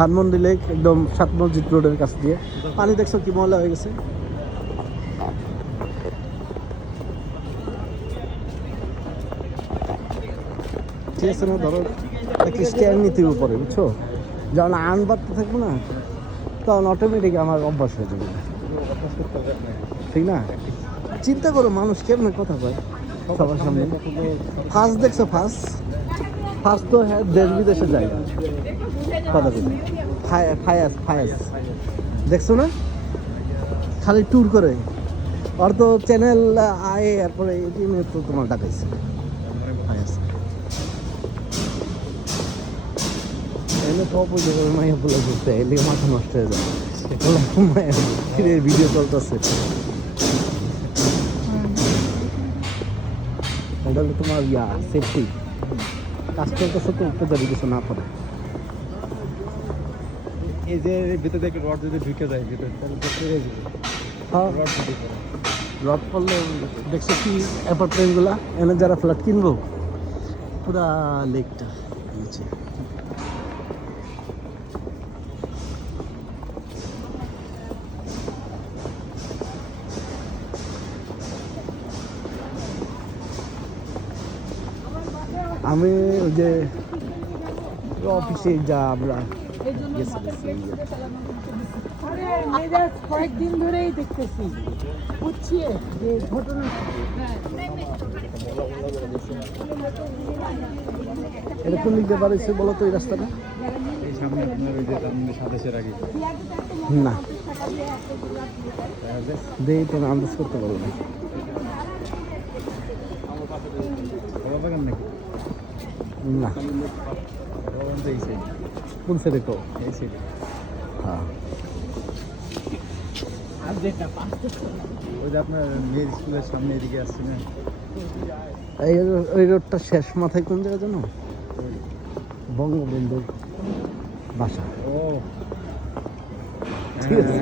Dhanmondi lake একদম 7 মসজিদ রোডের কাছ দিয়ে। পানি দেখছো কি ময়লা হয়ে গেছে। ঠিক আছে না, ধরো একটা স্ট্যান্ড নিতে উপরে, বুঝছো, যখন আনবাড়তে থাকবো না তখন অটোমেটিক আমার অভ্যাস হয়ে যাবে, ঠিক না? চিন্তা করো মানুষ কেমন কথা কয় সবার সামনে। ফার্স্ট দেখছো, ফার্স্ট তো হ্যাঁ দেশ বিদেশে যায় কথা বলি। ফায়াস দেখছো না, খালি ট্যুর করে। আর তো চ্যানেল আয়ে এরপরে এটিএম তো তোমার ডাকাইছে ফায়াস। এলে তো অপোজিট মাইয়া বলে ঘুরতে এলে মাথা নষ্ট হয়ে যায়। ভিডিও চলতেছে, এটা হলো তোমার সেফটি কাজ চলতেছে তো, উঠতে যাবে কিছু না পড়ে। এই যে ভিতরে দেখে রড যদি ঢুকে যায় ভিতরে তাহলে তো পড়ে যাবে। হ্যাঁ রড যদি পড়ে, রড পড়লে দেখছো কি অ্যাপার্টমেন্টগুলা এনে যারা ফ্ল্যাট কিনবো পুরা লেকটা নিচে। আমি ওই যে অফিসে যা আমরা কয়েকদিন ধরেই দেখতেছি বুঝছি যে ঘটনা। এটা কোন দিক দিয়ে বাড়িছে বলো তো এই রাস্তাটা? এই সামনে আপনার ওই যে তার সাতাশের আগে না দেই তো আন্দাজ করতে পারবো না। বাগান নাকি না বাগান তো এই সাইড, কোন সাইডে কো? এই সাইড। হ্যাঁ ওই যে আপনার মেয়ের স্কুলের সামনে এদিকে আসছে না, এই রোডটা শেষ মাথায় কোন জায়গা জানো? বঙ্গবন্ধুর বাসা। ও ঠিক আছে।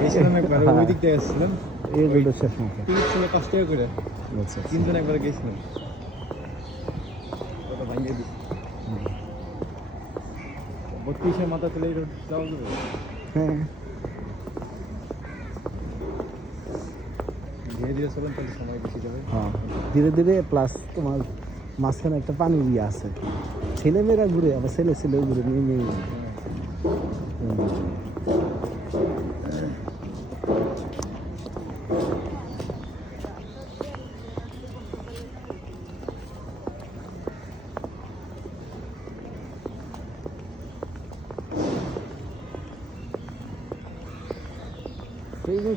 গেছিলাম একবার, ওই দিক দিয়ে আসছিলাম। এই রোডের শেষ মাথায়। টিকিট ছিল 5 টাকা করে, আচ্ছা তিনজন একবার গেছিলাম। ওটা ভাঙিয়ে দিচ্ছি 32-এর মাথা তুলে এই রোড যাওয়া যাবে। হ্যাঁ ধীরে ধীরে চলেন তাহলে সময় বেশি যাবে। হ্যাঁ ধীরে ধীরে, প্লাস তোমার মাঝখানে একটা পানির ইয়ে আছে, ছেলেমেয়েরা ঘুরে আবার ছেলেও ঘুরে, মেয়ে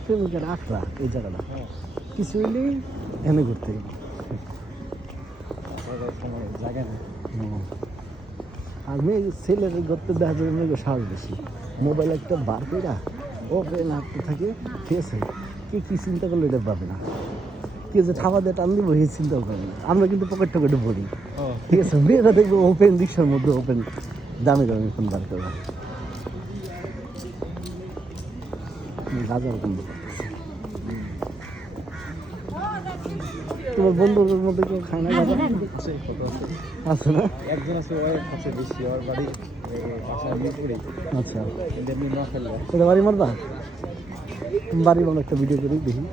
প্রেমিকের আখড়া এই জায়গাটা কিছু হইলে এনে ঘুরতে সময় জায়গা নেই। আর মেয়ে ছেলের ঘুরতে দেখা যাবে মেয়েকে সাহস বেশি, মোবাইল একটা বার করে ওপেন হাঁটতে থাকে, ঠিক আছে, কে কী চিন্তা করলে এটা পাবে না, কে যে থাবা দিয়ে টান দিব এই চিন্তাও করে না। আমরা কিন্তু পকেট টকেটে পড়ি, ঠিক আছে, মেয়েরা দেখবো ওপেন রিক্সার মধ্যে ওপেন দামি ফোন বার করে গাজার বন্ধু। তোমার বন্ধুদের মধ্যে কেউ খায় না গাজা? আছে না? একজন আছে, ওর কাছে বেশি, ওর বাড়ি বাসায় মিরপুরে। আচ্ছা এমনি না ফেললে এটা বাড়ি মারবা? তুমি বাড়ি মারো, একটা ভিডিও করি দেখি।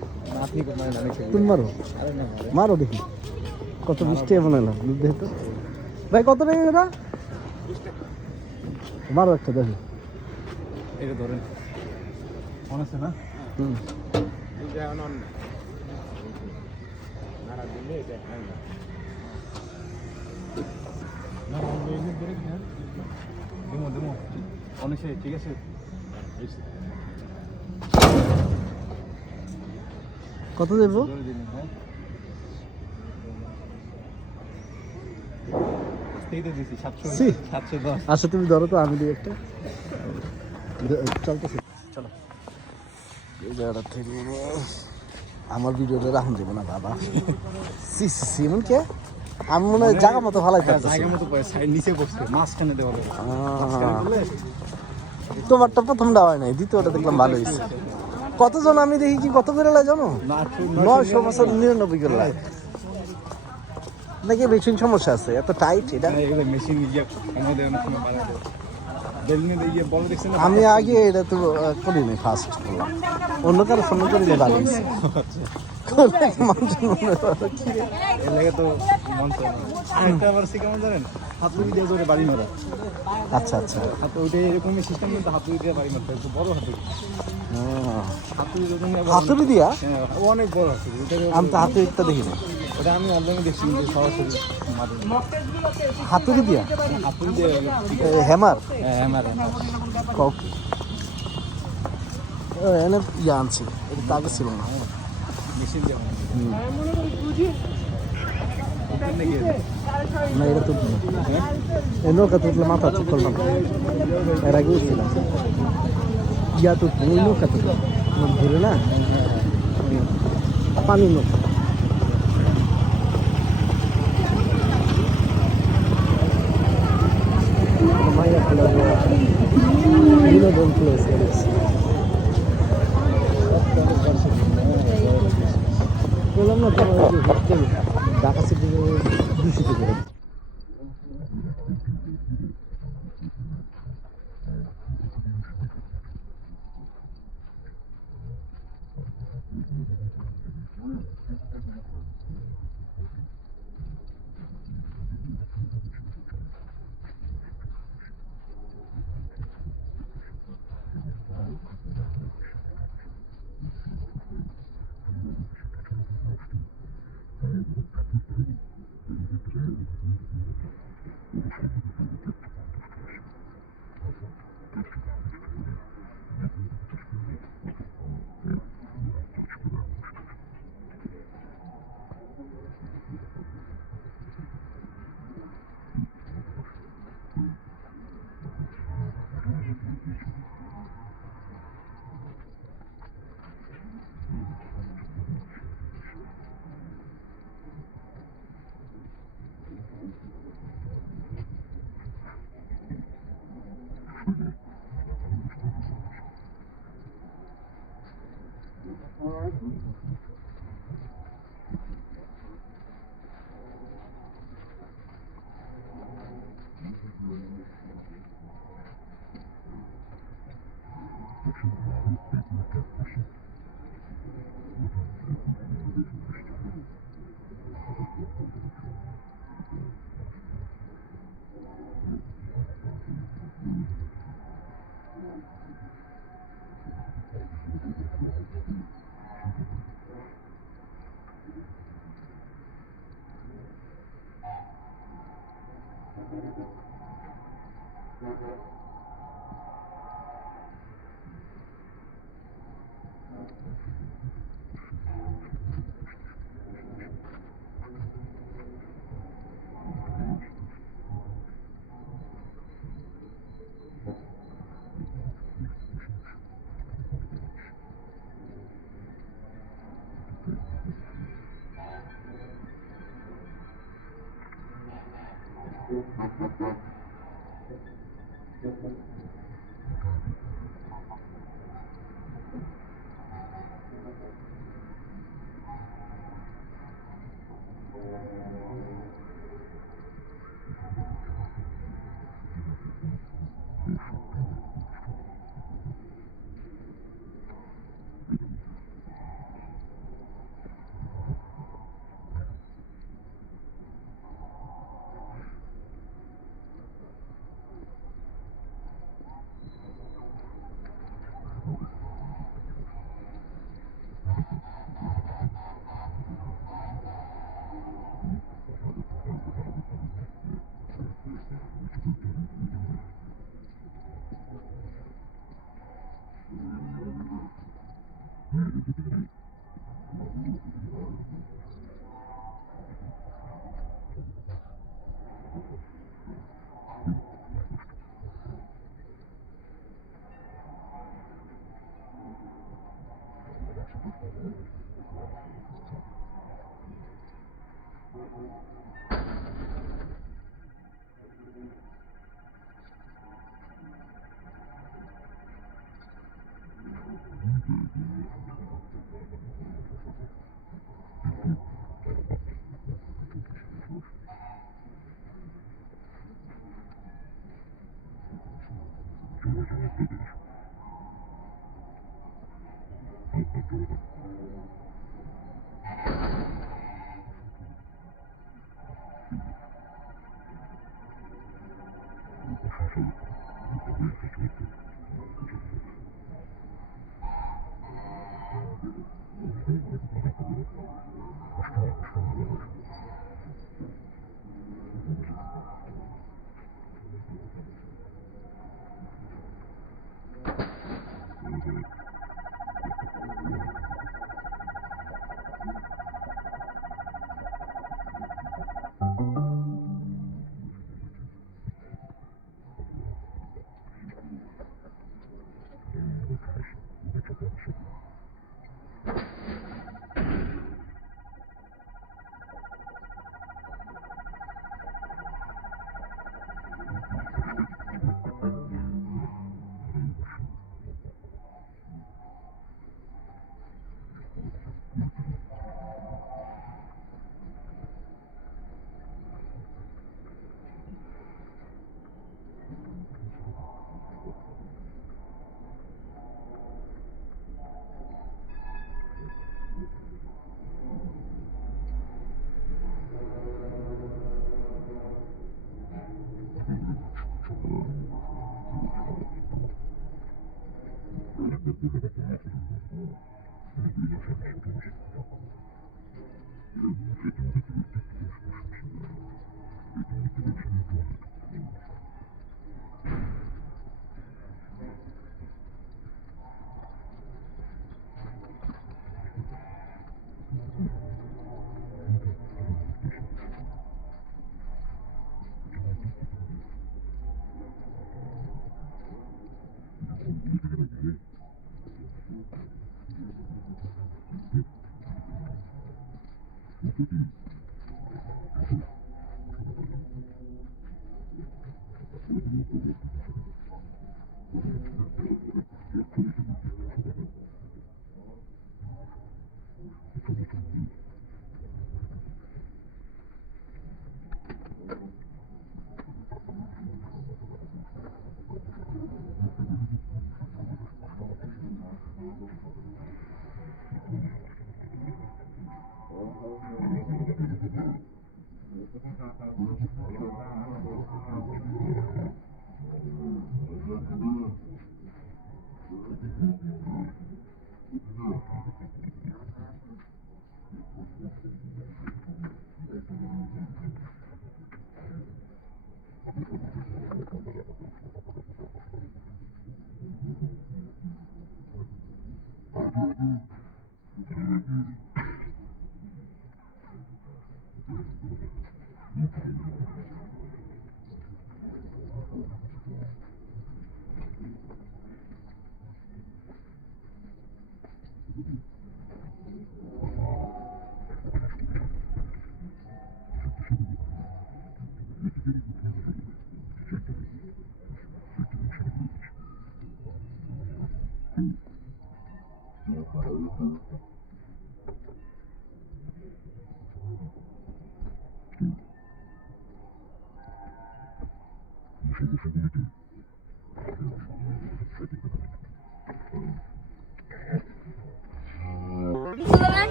আপনি কোথায় জানেন? তুমি মারো, আরে না মারো দেখি কত বৃষ্টি বানাইলাম দেখো ভাই, কত টাকা এটা? মারো একটা দেখি। এটা ধরেন মনে আছে না? হুম ঠিক আছে। কত দেবো? আচ্ছা তুমি ধরো তো, আমি দিই একটা। চলতেছি, চলো। এই জায়গাটা থেকে আমার ভিডিওটা রাখুন দেবো না বাবা। সিমন কে আমি মনে হয় জায়গা মতো ভালো নিচে বসছে, মাঝখানে দেওয়া যাবে। তোমারটা প্রথমটা হয় নাই, দ্বিতীয়টা দেখলাম ভালো হয়েছে। কতজন আমি দেখি কি কত করে লাই জানো? 900 বছর 99 করে লাই। নাকি মেশিন সমস্যা আছে, এত টাইট এটা? মেশিন গিয়ে অনেক সময় বাড়া দেয়। বেলুনের ইয়ে বড় দেখছেন না? আমি আগে এটা তো করিনি, ফার্স্ট করলাম। অন্য কারো সামনে করিলে ভালো হয়েছে। মানুষের মনে হয়, কি রে? এর লাগে তো মন চায় না। আরেকটা আবার সে কেমন জানেন? হাতুড়ি দিয়ে জোরে বাড়ি মারা। আচ্ছা আচ্ছা। ওইটা এরকমই সিস্টেম, কিন্তু হাতুড়ি দিয়ে বাড়ি মারতে হয়, একটু বড় হাতুড়ি। হাতুড়ির ওজন আবার হাতুড়ি দিয়া? হ্যাঁ, ও অনেক বড় হাতুড়ি। আমি তো হাতুড়িটা দেখি না। ওটা আমি অনলাইনে দেখছি, কিন্তু সরাসরি মারি না। হাতুড়ি দিয়া? হাতুড়ি দিয়ে হ্যামার? হ্যাঁ মারে। এনে ইয়ে আনছি, এটা তো আগে ছিল না। মেশিন দিয়ে মারে। না, এটা তো এই নৌকা তুললে মাথা ঠিক করলাম, এর আগে উঠছিলাম। ইয়া তো ওই নৌকা তো ঘুরে না, পানির নৌকা। মাইয়া খেলা বিনোদন প্লেস। বললাম না তোমার ঢাকা সিটি দূষিত করে।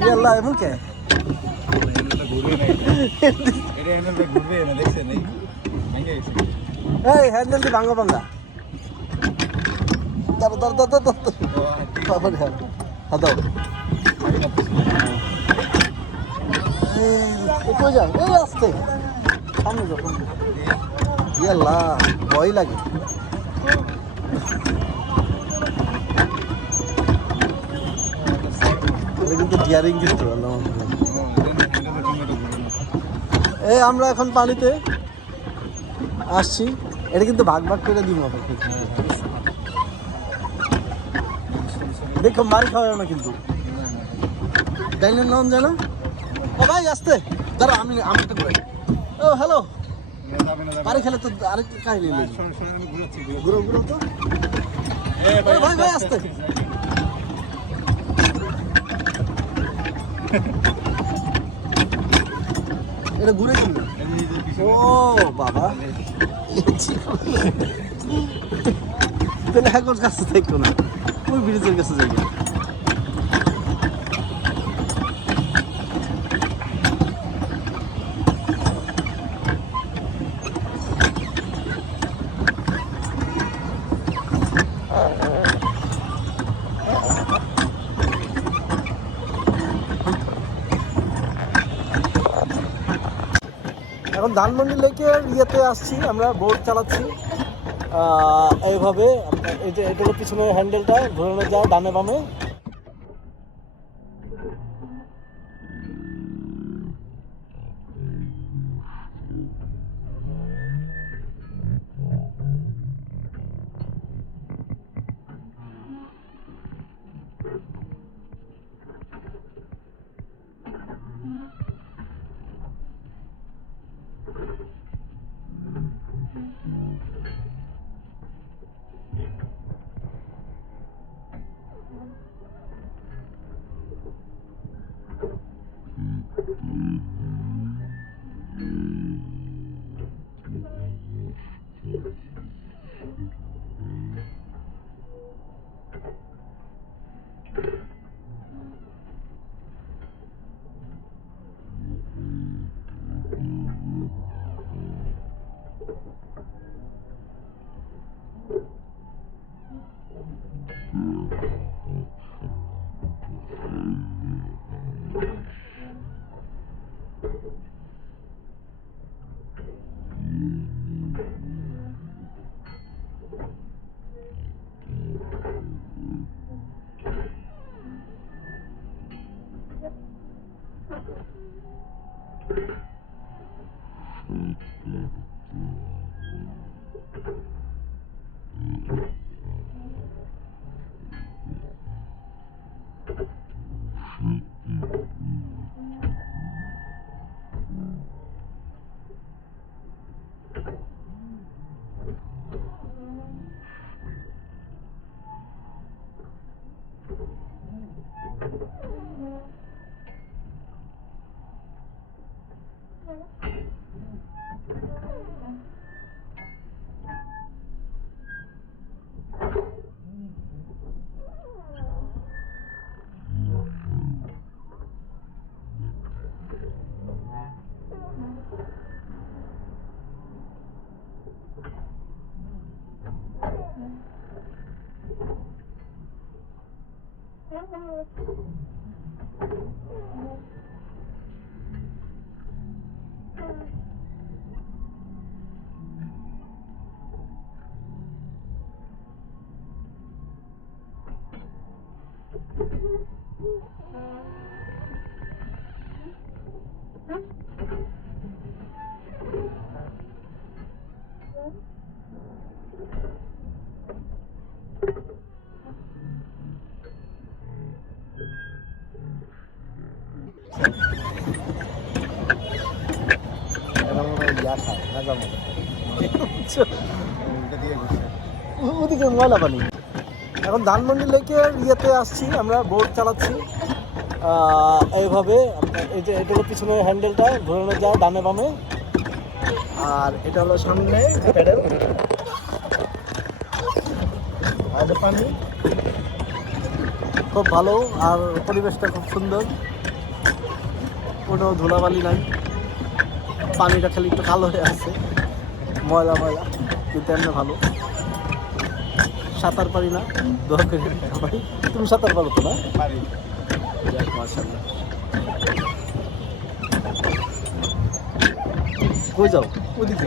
ইয়াল্লা এমন কে এই হ্যান্ডেল দি ভাঙো বান্দা ধর ধর ধর ধর খবর হ্যাঁ দাও কই যান এই আসতে সামনে যাও ইয়াল্লা ভয় লাগে এটা কিন্তু ডিয়ারিং কিন্তু এই আমরা এখন পানিতে আসছি এটা কিন্তু ভাগ ভাগ করে দিব দেখো মার খাওয়া না কিন্তু ডাইনের নাম জানো ও ভাই আসতে দাঁড়া আমি তো ও হ্যালো পানি খেলে তো আরেকটা কাহিনী ঘুরো ঘুরো তো ভাই ভাই আসতে এটা ঘুরে কিনলো ও বাবা তাহলে এখন কাছে থাকতো না ওই ব্রিজের কাছে যাই এখন ধানমন্ডি লেকের ইয়েতে আসছি আমরা বোট চালাচ্ছি এইভাবে এটার পিছনে হ্যান্ডেলটা ঘোরানো যায় ডানে বামে ওদিকে ময়লা পানি। এখন ধানমন্ডি লেকের ইয়েতে আসছি আমরা, বোট চালাচ্ছি এইভাবে। এই যে এটা হলো পিছনের হ্যান্ডেলটা ঘোরানো যায় ডানে বামে, আর এটা হলো সামনে প্যাডেল। আর পানি খুব ভালো, আর পরিবেশটা খুব সুন্দর, কোনো ধুলাবালি নাই। পানিটা খালি একটু কালো হয়ে আছে, ময়লা ময়লা, কিন্তু এমনি ভালো। সাঁতার পারি না, দোয়া করে সবাই। তুমি সাঁতার পারো তো না? পারি। মাশাআল্লাহ। কই যাও? ওদিকে।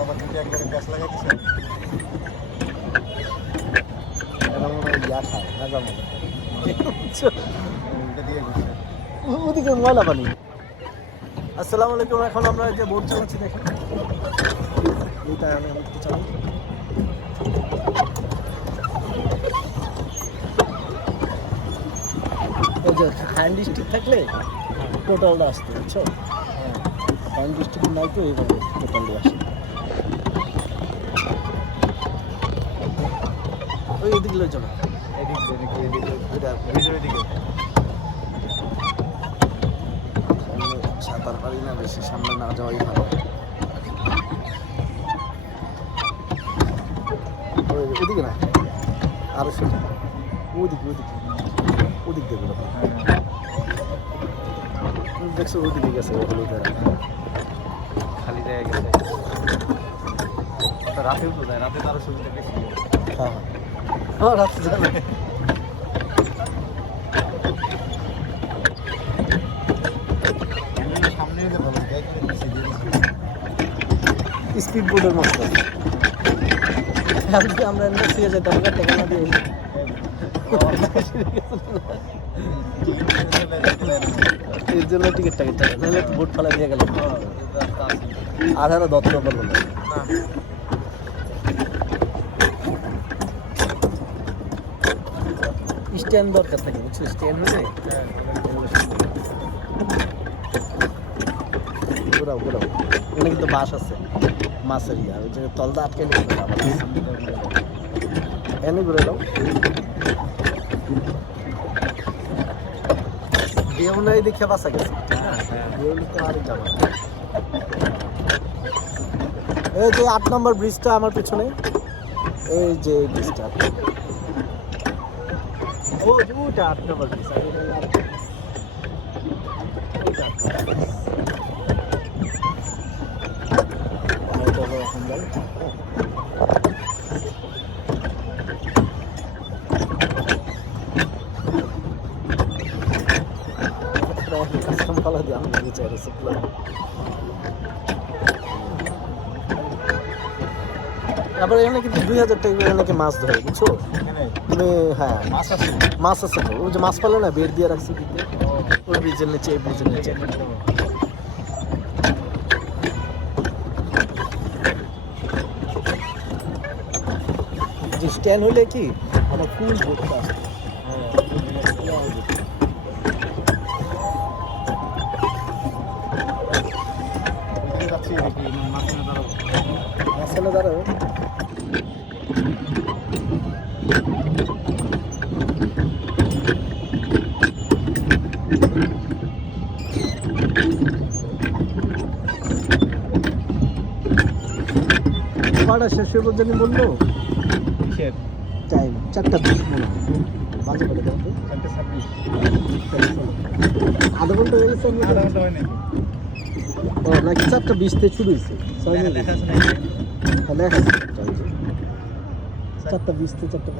আমার দিকে একবারে গাছ লাগাইতেছে। এটা মনে হয় ইয়া খায়, না যাবো। এটা দিয়ে গেছে। ওদিকে ময়লা পানি। আসসালামু আলাইকুম। এখন আমরা যে বোট চালাচ্ছি দেখেন, এইটা আমি একটু চালাই। ওই যে হ্যান্ড স্টিক থাকলে টোটালটা আসতো, বুঝছো? হ্যান্ড স্টিক নাই তো এইভাবে টোটালটা আসে। ওই এদিকে লইছো না, এদিক এদিক এটা ভিডিওর দিকে। সাঁতার পারি না, বেশি সামনে না যাওয়াই ভালো। ওদিকে না, আরো সোজা ওদিকে ওদিকে ওদিক দেখবে দেখছো, ওদিকে গেছে খালি জায়গা গেছে। রাতেও তো যায়, রাতে তারও সুবিধা বেশি। হ্যাঁ হ্যাঁ রাত্রে যাবে। সামনে এলে ভালো, স্পিড বোটের মতো আমরা এমনি শুয়ে যেতাম, টাকা না দিয়ে। এর জন্য টিকিট টাকিট টাকা নাহলে বোট ফেলা দিয়ে গেল, আর আরো দত্ত করবো না। স্ট্যান্ড দরকার থাকে, বুঝছো? স্ট্যান্ড হলে ঘোরাও ঘোরাও। এখানে কিন্তু বাস আছে, মাছের ইয়া, ওই যে তলদা আটকে নিয়ে আবার এনে ঘুরে দাও। দেউলাই দেখে বাসা গেছে, দেউলি তো আর যাবো। এই যে 8 নম্বর ব্রিজটা আমার পিছনে, এই যে ব্রিজটা, ওটা 8 নম্বর ব্রিজ। তারপরে এখানে কিন্তু 2000 টাকা করে নাকি মাছ ধরে, বুঝছো? তুমি হ্যাঁ মাছ আছে। মাছ আছে তো, ওই যে মাছ পালে না, বের দিয়ে রাখছি কিন্তু ওই ব্রিজের নিচে, এই ব্রিজের নিচে। যে স্ট্যান্ড হলে কি আমার ফুল বোটটা আসে। মাঝখানে দাঁড়াও। কটা শেষ হয়ে পর্যন্ত বললো টাইম 4টা 20 মনে হয়। বাজে করে দাও তো, 4:26। আধা ঘন্টা হয়ে গেছে। আধা ঘন্টা হয় নাকি? ও নাকি 4:20 শুরু হয়েছে লেখা আছে না লেখা আছে 4:20 থেকে 4:50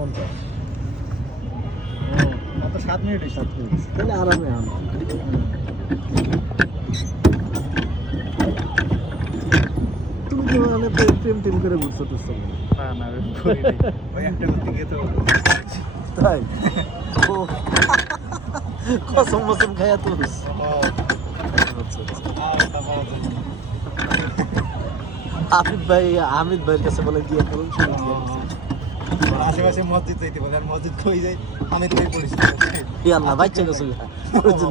মাত্র 7 মিনিট হইছে 7 মিনিট তাহলে আরামে আম তুমি কি মানে প্রেম টেম করে ঘুরছো টুরছো না না করি নাই ওই একটা করতে গিয়ে তো তাই ও কসম মসম খায়া তো আচ্ছা আচ্ছা আফিফ ভাই আহমেদ ভাইয়ের কাছে বলে গিয়ে করুন শুনে দিয়ে আশেপাশে মসজিদ যাইতে বলে আর মসজিদ কই যাই আমি তুই পড়িস আল্লাহ বাচ্চা গেছে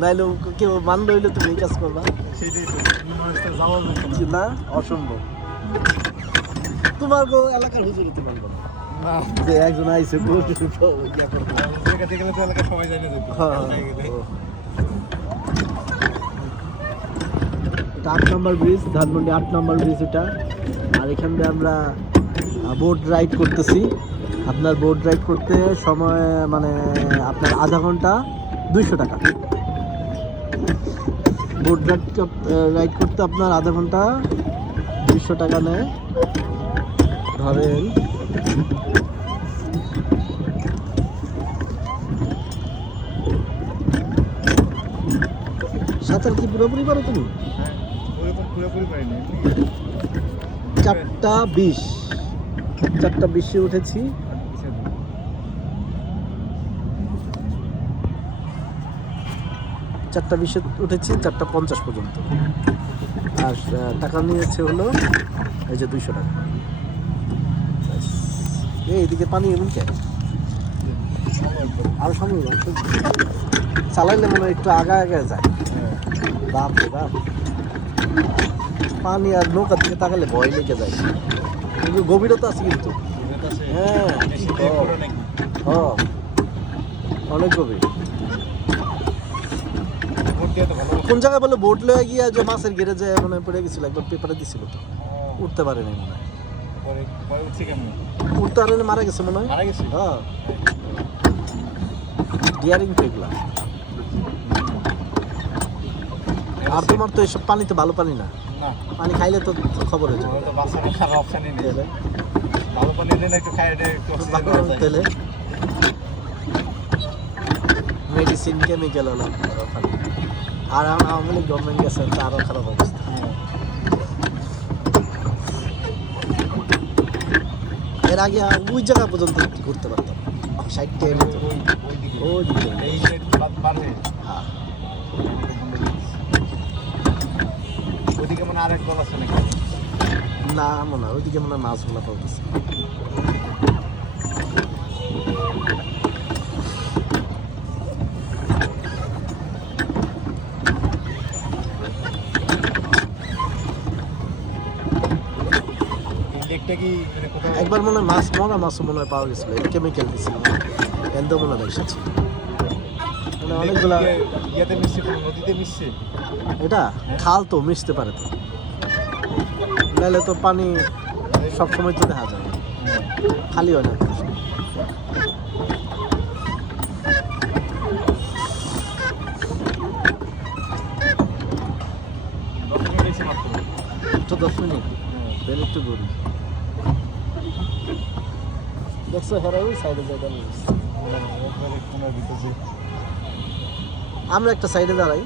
নাইলে কেউ মানলো হইলে তুমি এই কাজ করবা সেটাই তো মানুষটা যাওয়া যাচ্ছে কি না অসম্ভব তোমার গো এলাকার হুজুর হতে পারবো না না যে একজন আইসে ইয়া করবো জায়গা থেকে তো এলাকা সবাই জানে যেত এটা 8 নম্বর ব্রিজ ধানমন্ডি 8 নম্বর ব্রিজ এটা আর এখান দিয়ে আমরা বোট রাইড করতেছি আপনার বোট রাইড করতে সময় মানে আপনার আধা ঘন্টা 200 টাকা বোট রাইড করতে আপনার আধা ঘন্টা 200 টাকা নেয় ধরেন সাঁতার কি পুরোপুরি পারো তুমি পুরোপুরি পারিনি 4:20 4:20 উঠেছি 4:20 উঠেছি 4:50 পর্যন্ত আর টাকা নিয়েছে হলো এই যে 200 টাকা এইদিকে পানি এমন কে আরো সামনে চালাইলে মনে হয় একটু আগা আগে যায় বাপ রে বাপ পানি আর নৌকা থেকে তাকালে ভয় লেগে যায় কিন্তু গভীরতা আছে কিন্তু হ্যাঁ অনেক গভীর কোন জায়গায় বলে বোট লয়ে গিয়ে যে মাছের ঘেরে যে মনে পড়ে গেছিল একবার পেপারে দিছিল তো উঠতে পারে নাই মনে হয় উঠতে পারে মারা গেছে মনে হয় হ্যাঁ ডিয়ারিং তো এগুলা আর তোমার তো এসব পানি তো ভালো পানি না পানি খাইলে তো খবর হয়ে যাবে তেলে মেডিসিন কেমিক্যাল হলো আর আমাদের গভর্নমেন্ট গেছে তো আরো খারাপ অবস্থা এর আগে ওই জায়গা পর্যন্ত ঘুরতে পারতাম 60 টাইম ওই দিকে ওদিকে মানে আরেক দল আছে নাকি না মনে হয় ওইদিকে মনে হয় মাছগুলো পাবছে একবার মনে হয় মাছ মরা মাছও মনে হয় পাওয়া গেছিল এটা কেমিক্যাল দিয়েছিল এন্ড মনে হয় এসেছে মানে অনেকগুলা ইয়াতে মিশছে নদীতে মিশছে এটা খাল তো মিশতে পারে তো নাহলে তো পানি সবসময় তো দেখা যায় খালি হয় না তো 10 মিনিট বেল একটু ঘুরি দেখছো হেরা ওই সাইডে যাইতে আমরা একটা সাইডে দাঁড়াই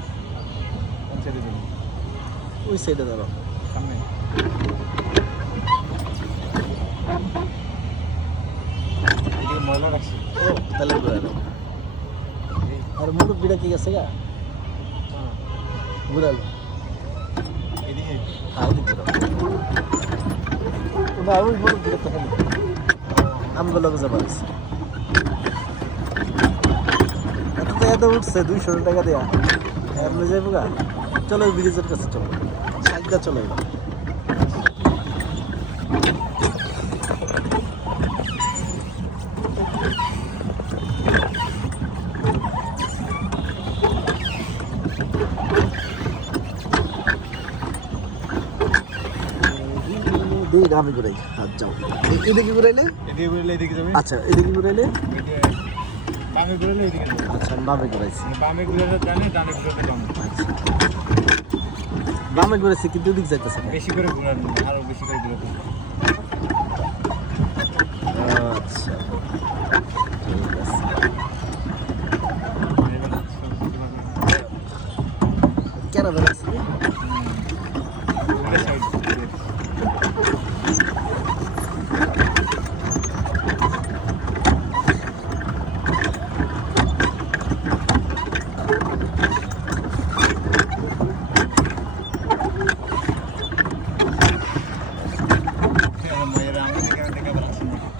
ওই সাইডে দাঁড়াও ময়লা রাখছি তাহলে ঘুরে দাও আর মুরব্বিটা কি গেছে গা ঘুরালো এদিকে না ওই মুরব্বিটা তো হলো আমগুলো যাবার এত উঠছে 200 টাকা দেয়া এমনি যাইবো গা চলো ব্রিজের কাছে চলো সাইডটা চলো দুই আমি ঘুরাই হাত যাও এদিকে ঘুরাইলে এদিকে যাবে আচ্ছা এদিকে ঘুরাইলে বামে ঘুরালে এদিকে যাবে আচ্ছা আমি বামে ঘুরাইছি বামে ঘুরালে ডানে ডানে ঘুরালে বামে আচ্ছা বামে ঘুরেছি কিন্তু ওদিক যাইতেছে না। বেশি করে ঘোরার আরো বেশি করে ঘুরাতে আচ্ছা ঠিক আছে। কেন বেড়াচ্ছি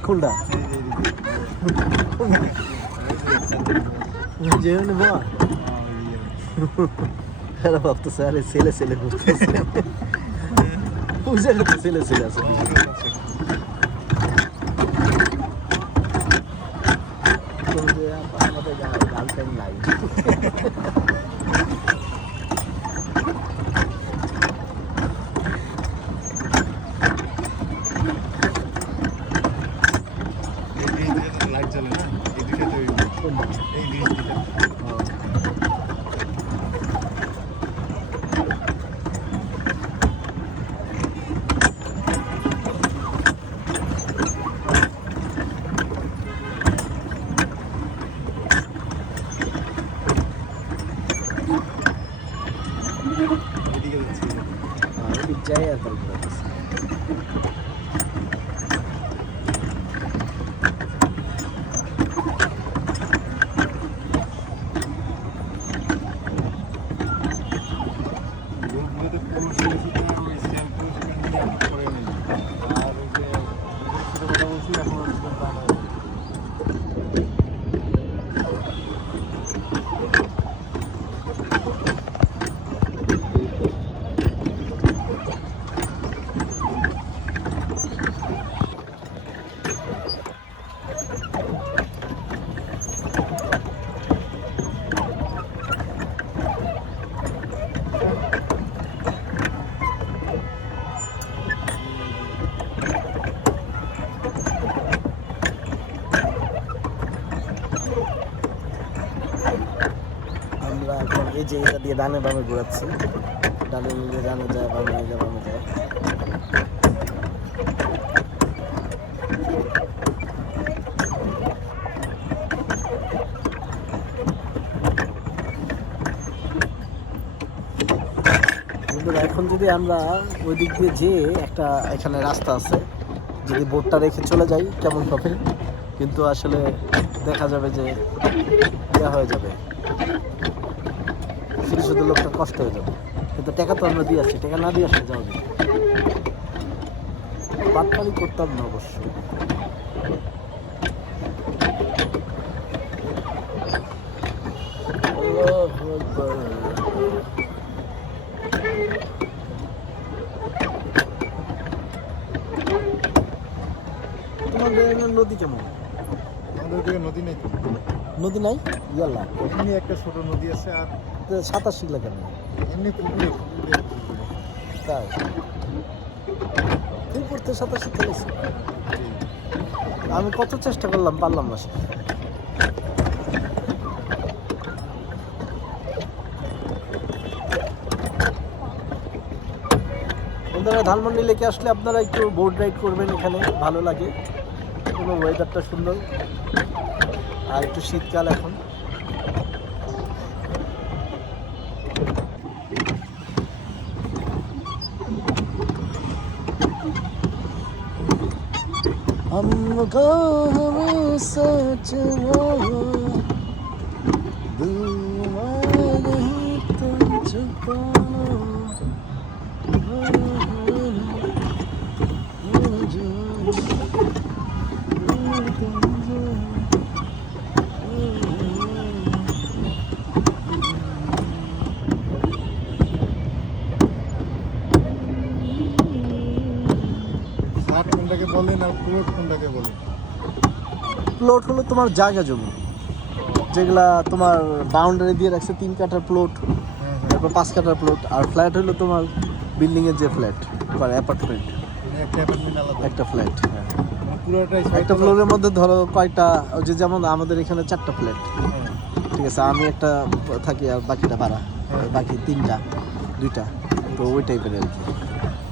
কোনটা যেমন বা আরে ভাবতেছে আরে ছেলে ছেলে ঘুরতেছে বুঝে তো ছেলে ছেলে আছে আমাদের গার্লফ্রেন্ড নাই লাইট জ্বলে না এই দুটো তো এই জিনিস দুটো এদিকে যাচ্ছে এদিক যাই আর তারপর আমরা এখন এই যে এটা দিয়ে ডানে বামে ঘোরাচ্ছি ডানে নিলে ডানে যায় বামে নিলে বামে যায় বন্ধুরা এখন যদি আমরা ওই দিক দিয়ে যেয়ে একটা এখানে রাস্তা আছে যদি বোটটা রেখে চলে যাই কেমন হবে কিন্তু আসলে দেখা যাবে যে ইয়া হয়ে যাবে শুধু শুধু লোকটা কষ্ট হয়ে যাবে কিন্তু টাকা তো আমরা দিয়ে আসছি টাকা না দিয়ে আসলে যাওয়া যাবে বাটপাড়ি করতাম না অবশ্য আল্লাহু আকবার। তোমাদের এখানে নদী কেমন আমাদের ওদিকে নদী নেই তো নদী নাই ইয়াল্লা এমনি একটা ছোট নদী আছে আর সাঁতার শিখলে কেন এমনি পুকুরে তাই তুই পড়তে সাঁতার শিখতে গেছি আমি কত চেষ্টা করলাম পারলাম না শিখতে বন্ধুরা ধানমন্ডি লেকে আসলে আপনারা একটু বোট রাইড করবেন এখানে ভালো লাগে কোনো ওয়েদারটা সুন্দর আর একটু শীতকাল এখন हमको हमें सच नहीं तुम छुपाना ফ্ল্যাট কোনটাকে বলে না প্লট কোনটাকে বলে প্লট হলো তোমার জায়গা জমি যেগুলা তোমার বাউন্ডারি দিয়ে রাখছে 3 কাঠার প্লট তারপর 5 কাঠার প্লট আর ফ্ল্যাট হলো তোমার বিল্ডিং এর যে ফ্ল্যাট বা অ্যাপার্টমেন্ট একটা অ্যাপার্টমেন্ট আলাদা একটা ফ্ল্যাট পুরোটাই একটা ফ্লোরের মধ্যে ধরো কয়টা ওই যে যেমন আমাদের এখানে 4টা ফ্ল্যাট ঠিক আছে আমি একটা থাকি আর বাকিটা ভাড়া বাকি 2টা তো ওই টাইপের আর কি,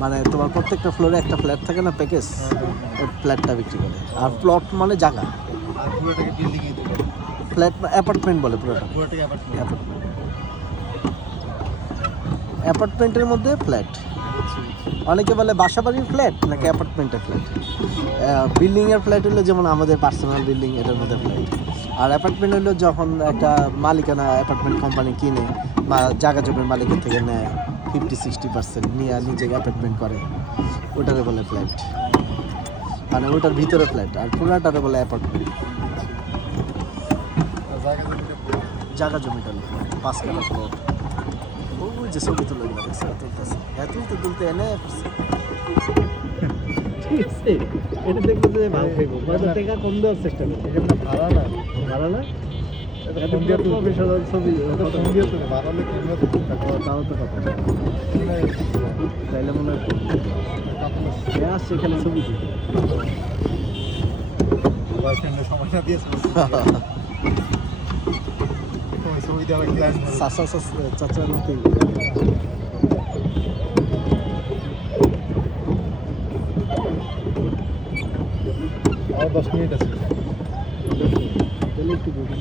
মানে তোমার প্রত্যেকটা ফ্লোরে একটা ফ্ল্যাট থাকে না প্যাকেজ, ওই ফ্ল্যাটটা বিক্রি করে। আর প্লট মানে জায়গা, আর পুরোটাকে বিল্ডিংয়ে দেবে, ফ্ল্যাট অ্যাপার্টমেন্ট বলে পুরোটা, পুরোটাকে অ্যাপার্টমেন্ট। অ্যাপার্টমেন্ট, অ্যাপার্টমেন্টের মধ্যে ফ্ল্যাট। অনেকে বলে বাসা বাড়ির ফ্ল্যাট নাকি অ্যাপার্টমেন্টের ফ্ল্যাট। বিল্ডিংয়ের ফ্ল্যাট হলো যেমন আমাদের পার্সোনাল বিল্ডিং, এটার মধ্যে ফ্ল্যাট। আর অ্যাপার্টমেন্ট হলো যখন একটা মালিকানা অ্যাপার্টমেন্ট কোম্পানি কিনে বা জায়গা জমির মালিকের থেকে নেয় 50-60% নিয়ে নিজে অ্যাপার্টমেন্ট করে, ওটারে বলে ফ্ল্যাট, মানে ওটার ভিতরে ফ্ল্যাট। আর পুরাটারে বলে অ্যাপার্টমেন্ট। জায়গা জমিটা 5 কাঠা প্লট। ওই যে ছবি তুলে তুলতে এনে ঠিক আছে, এটা দেখতে যে ভালো খাইব, টাকা কম দেওয়ার চেষ্টা করবো। এখানে ভাড়া না, ভালো না ফোন দিয়ে তুলবে। প্রফেশনাল ছবি, ফোন দিয়ে তুলবে, ভাড়া হলে ক্যামেরা তো তুলতে হবে। তাও তো কথা তাইলে মনে হয় আসছে এখানে ছবি তুলতে। বয়ফ্রেন্ডের সময় না দিয়েছে, ছবি দেওয়ার প্ল্যান। চাচা নাকি আর 10 মিনিট আছে। তাহলে একটু বলি।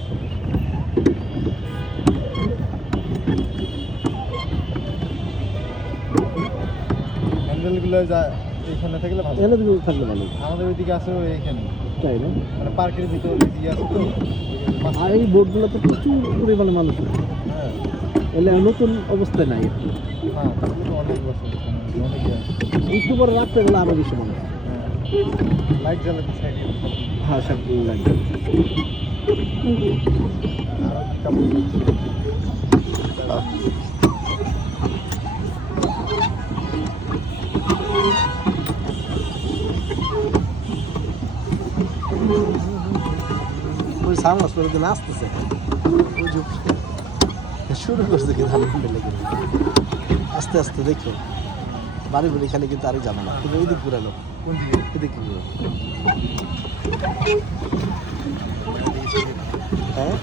হ্যান্ডেলগুলো যা এইখানে থাকলে ভালো। এখানে তুমি থাকলে ভালো, আমাদের ওইদিকে আছে এইখানে, তাই না? মানে পার্কের ভিতরে দিয়ে আছে তো। আর এই বোর্ডগুলোতে প্রচুর পরিমাণে মানুষ আছে। হ্যাঁ এলে নতুন অবস্থায় নাই একটু, হ্যাঁ, তাহলে তো অনেক বছর অনেক ইয়ে আছে। একটু পরে রাত্রেবেলা আরো বেশি মানুষ। হ্যাঁ, লাইট জ্বালাতে সাইডে হ্যাঁ সব লাগবে। আরো কি কাপড় ওই সামনে শুরু দিন আসতেছে, ওই যে শুরু করছে কিন্তু আলহামদুলিল্লাহ, আস্তে আস্তে দেখো বাড়ি বাড়ি খালি কিন্তু আরই জানো না, তুমি এই দিক ঘুরালো, কোন দিকে? এদিকে ঘুরো। হ্যাঁ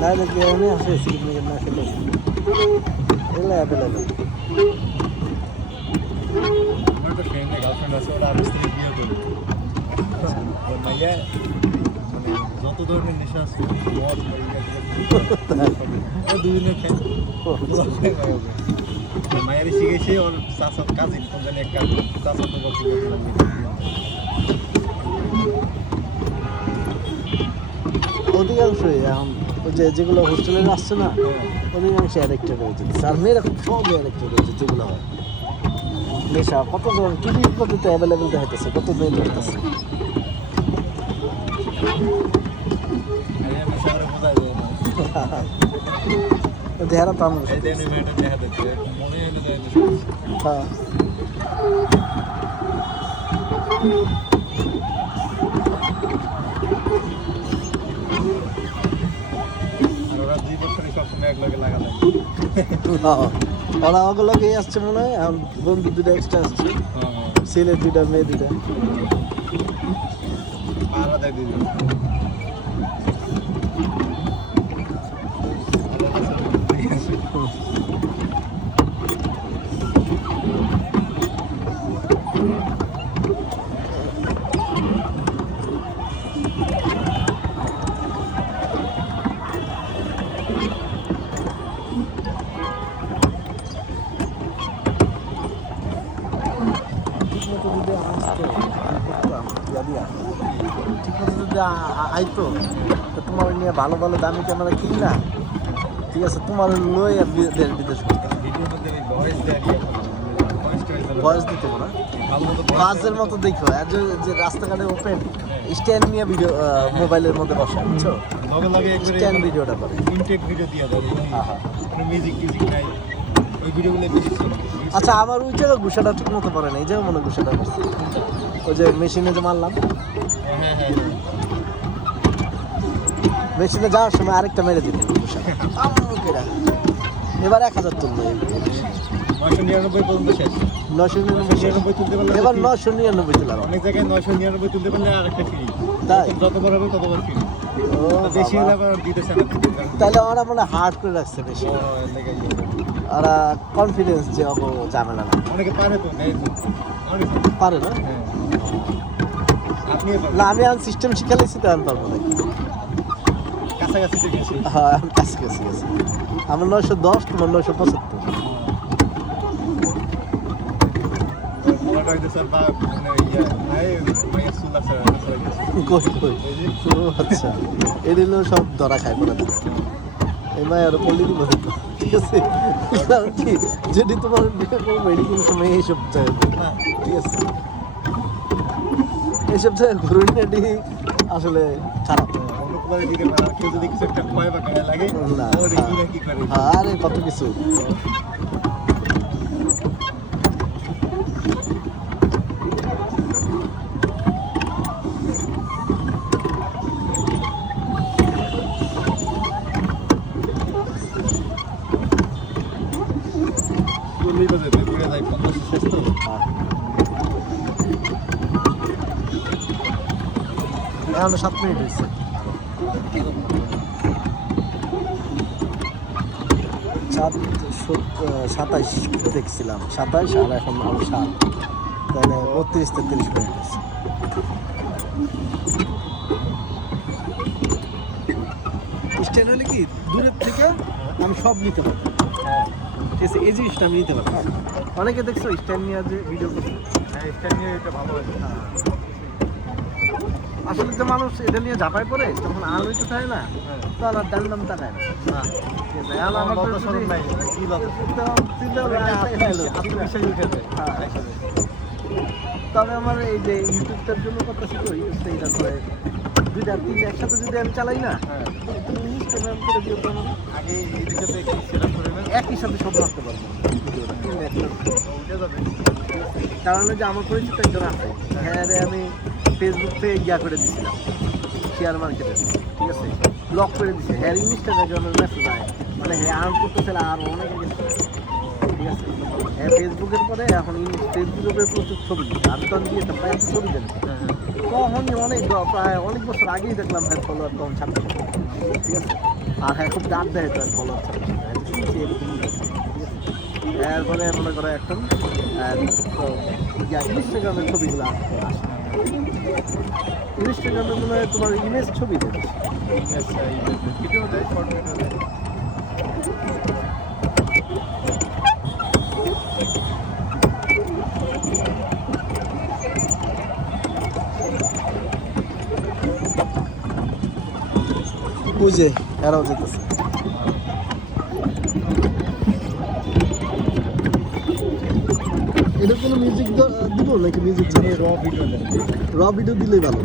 না নাকি আমি আসে সিগনেচার না খেলে এলে অ্যাভেলেবেল। আমার একটা ফ্রেন্ডের গার্লফ্রেন্ড আছে, ওরা আরো স্ত্রী বিয়ে করবে। ওর মাইয়া মানে যত ধরনের নেশা আছে, মদ বা দুদিনের খেয়ে মায়ের শিখেছে। ওর চাচার কাজিন কোন জানি এক কাজিন, চাচার তো বলতে অধিকাংশই এখন ওই যে যেগুলো হোস্টেলে আসছে না, অধিকাংশ অ্যাডিক্টেড হয়ে যেতেছে। আর মেয়েরা খুব সহজে অ্যাডিক্টেড হয়েছে, যেগুলো হয় নেশা কত ধরনের টিভির প্রতি তো অ্যাভেলেবেল দেখাইতেছে, কত মেয়ে ধরতেছে। শহরে বোঝা যায় না। দেহারা তো আমার এই দেন মেয়েটা দেখা যাচ্ছে, মনে হয় না যায় না। হ্যাঁ আর ওরা 2 বছরে সবসময় এক লগে লাগা যায়। ওরা ওগুলোকে আসছে মনে হয়, এখন বন্ধু দুটো এক্সট্রা আসছে, ছেলে দুটা মেয়ে দুটা। আলাদা দিয়ে দিল। ঠিকমতো যদি আসতো ঠিকমতো যদি আইতো তো তোমার নিয়ে ভালো ভালো দামি ক্যামেরা কিনি না, ঠিক আছে, তোমার লই দেশ বিদেশ করতে ভিডিওর মধ্যে ভয়েস দেয় বয়স দিতে না ভালো মতো বাসের মতো দেখো। আর যে রাস্তাঘাটে ওপেন স্ট্যান্ড নিয়ে ভিডিও মোবাইলের মধ্যে বসে, বুঝছো, লগে লগে একবারে স্ট্যান্ড ভিডিওটা করে। ইনটেক ভিডিও দিয়া দেয়। কোনো মিউজিক নাই, ওই ভিডিওগুলো বেশি চলে। আচ্ছা আমার ওই জায়গায় ঘুষাটা ঠিক মতো পড়ে না, এই জায়গায় মনে হয় ঘুষাটা পড়ছে, ওই যে মেশিনে যে মারলাম, হ্যাঁ হ্যাঁ মেশিনে যাওয়ার সময় আরেকটা মেরে দিল ঘুষাটা। এবার 1000 তুললো, 999 পর্যন্ত শেষ। 999 তুলতে পারলে এবার 999 তুলাম। অনেক জায়গায় 999 তুলতে পারলে আরেকটা ফ্রি। তাই যতবার হবে ততবার ফ্রি। ও বেশি বাবা। হলে আবার দিতেছে না। তাহলে ওরা মনে হার্ড করে রাখছে বেশি। আর কনফিডেন্স যে অব ঝামেলা না অনেকে পারে তো নেই তো অনেকে পারে না হ্যাঁ আপনি না আমি আর সিস্টেম শিখালেছি তো আমি পারবো না কাছাকাছি তো গেছি হ্যাঁ আমি কাছে গেছি আমার 910 তোমার 975 বলাটা হইতে স্যার বা মানে ইয়ে নাই মাইয়া সুলা স্যার কই ও আচ্ছা এই দিনও সব ধরা খাই পড়ে না এই মায়ের আর পল্লি দিব ঠিক আছে কারণ কি যদি তোমার বিয়ে করবো এরকম সময় এইসব ঠিক আছে এইসব জায়গায় ঘুরুনিয়াটি আসলে খারাপ অনেকবারে দিতে পারে কেউ যদি কিছু একটা ভয় বা গায়ে লাগে না ওরে কি করে আরে কত কিছু চল্লিশ বাজে ঘুরে যাই 50 শেষ তো এখন 7 মিনিট হয়েছে সাতাইশ দেখছিলাম 27 আর এখন আরো 7 তাহলে 32-33 মিনিট আছে স্ট্যান্ড হলে কি দূরের থেকে আমি সব নিতে পারবো ঠিক আছে এই জিনিসটা আমি নিতে পারবো অনেকে দেখছো স্ট্যান্ড নিয়ে যে ভিডিও করছে হ্যাঁ এটা নিয়ে এটা ভালো হয়েছে আসলে যে মানুষ এটা নিয়ে ঝাঁপাই পড়ে তখন আলো হইতে থাকে না তখন আর ডান দাম তাকায় না ঠিক আছে এখন আমার তো শরম নাই কি লজ্জা আত্মবিশ্বাস উঠে যায় তবে আমার এই যে ইউটিউবটার জন্য করতেছি তো এইটা করে 2-3 একসাথে যদি আমি চালাই না তুমি ইনস্টাগ্রাম করে দিও তো আমার আগে এই দিকটাতে একটু সেটআপ করে নেন একই সাথে সব রাখতে পারবো উঠে যাবে কারণ যে আমার পরিচিত একজন আছে হ্যাঁ রে আমি ফেসবুক থেকে ইয়া করে দিয়েছিলাম শেয়ার মার্কেটে ঠিক আছে ব্লক করে দিছে হ্যাঁ ইনস্টাগ্রামের মেসেজ আয় মানে হ্যাঁ আর্ন করতেছিল আর অনেকে গেছে ঠিক আছে হ্যাঁ ফেসবুকের পরে এখন ফেসবুকের প্রচুর ছবি দিচ্ছে আমি তখন দিয়েছিলাম প্রায় ছবি দেন তখনই প্রায় অনেক বছর আগেই দেখলাম হ্যাঁ ফলোয়ার তখন 26 ঠিক আছে আর হ্যাঁ খুব ডাক দেয় তো ফলোয়ার 26 এরপরে মনে করো এখন ইনস্টাগ্রামের ছবিগুলো আসে ইনস্টাগ্রামে মনে হয় তোমার ইমেজ ছবি দেবে ভিডিও দেয় শর্ট ভিডিও দেয় ওই যে এরাও যেতেছে এটা কোনো মিউজিক দিব নাকি মিউজিক র ভিডিও দিলেই ভালো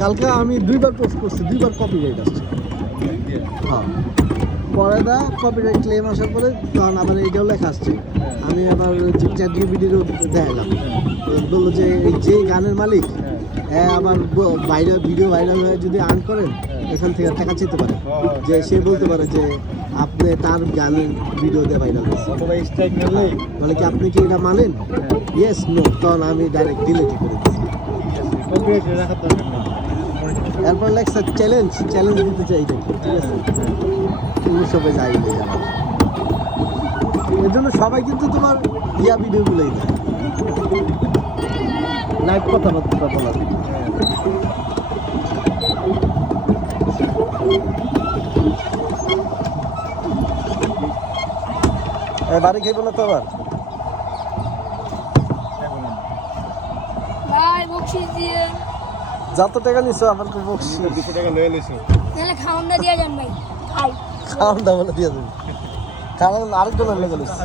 কালকে আমি 2বার পোস্ট করছি 2বার কপিরাইট আসছে হ্যাঁ পরে দা কপিরাইট ক্লেম আসার পরে তখন আবার এইটাও লেখা আসছে আমি আবার চ্যাটজিপিটিরও দেখালাম বললো যে যে গানের মালিক হ্যাঁ আমার ভাইরাল ভিডিও ভাইরাল হয়ে যদি আর্ন করেন এখান থেকে টাকা চেতে পারে যে সে বলতে পারে যে আপনি তার গানের ভিডিও দিয়ে ভাইরাল হয়েছে অথবা স্ট্রাইক মারলেই বলে কি আপনি কি এটা মানেন ইয়েস নো তখন আমি ডাইরেক্ট ডিলিট করে দিচ্ছি কপিরাইট রাখার দরকার নেই এরপর লেখছে চ্যালেঞ্জ দিতে চাই দেখি ঠিক আছে সবাই যাই এর জন্য সবাই কিন্তু তোমার ইয়া ভিডিওগুলোই দেয় লাইভ কথাবার্তা বলা বাড়ি খাইব না তো আবার ভাই বকশিস দিয়ে যত টাকা নিছো আমার তো বকশিস 200 টাকা লয়ে লইছো নাহলে খাওয়ান দা দিয়া যান ভাই খাই খাওয়ান দাওয়া বলে দিয়ে দেবে খাওয়ান আরেকজনের লেগে গেছে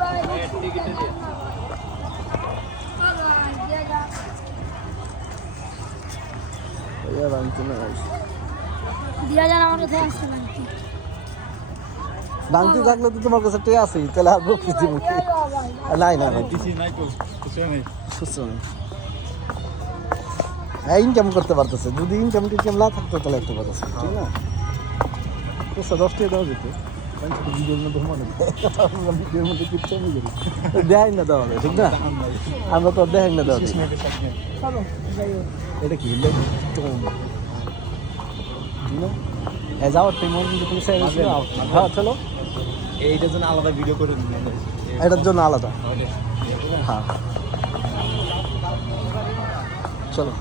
ভাই টিকিট দিয়ে দিয়া যান আমার কাছে আসছে না ডান্তি থাকলে তো তোমার কাছে টেয়া আছে তাহলে আর বকশিস দিব কি নাই না দিছি নাই তো কিছু নাই সুস্থ নেই হ্যাঁ ইনকাম করতে পারতেছে যদি ইনকাম না থাকতো তাহলে একটা পারতেছে ঠিক না তো 10 টাকা দেওয়া যেত ভিডিওর মধ্যে ভিডিওর মধ্যে কিচ্ছু আমি করি দেয় না দেওয়া ঠিক না আমরা তো দেখেন না দেওয়া এটা কি যাওয়ার টাইম হ্যাঁ চলো এইটার জন্য আলাদা ভিডিও করে দিন এটার জন্য আলাদা। হ্যাঁ চলো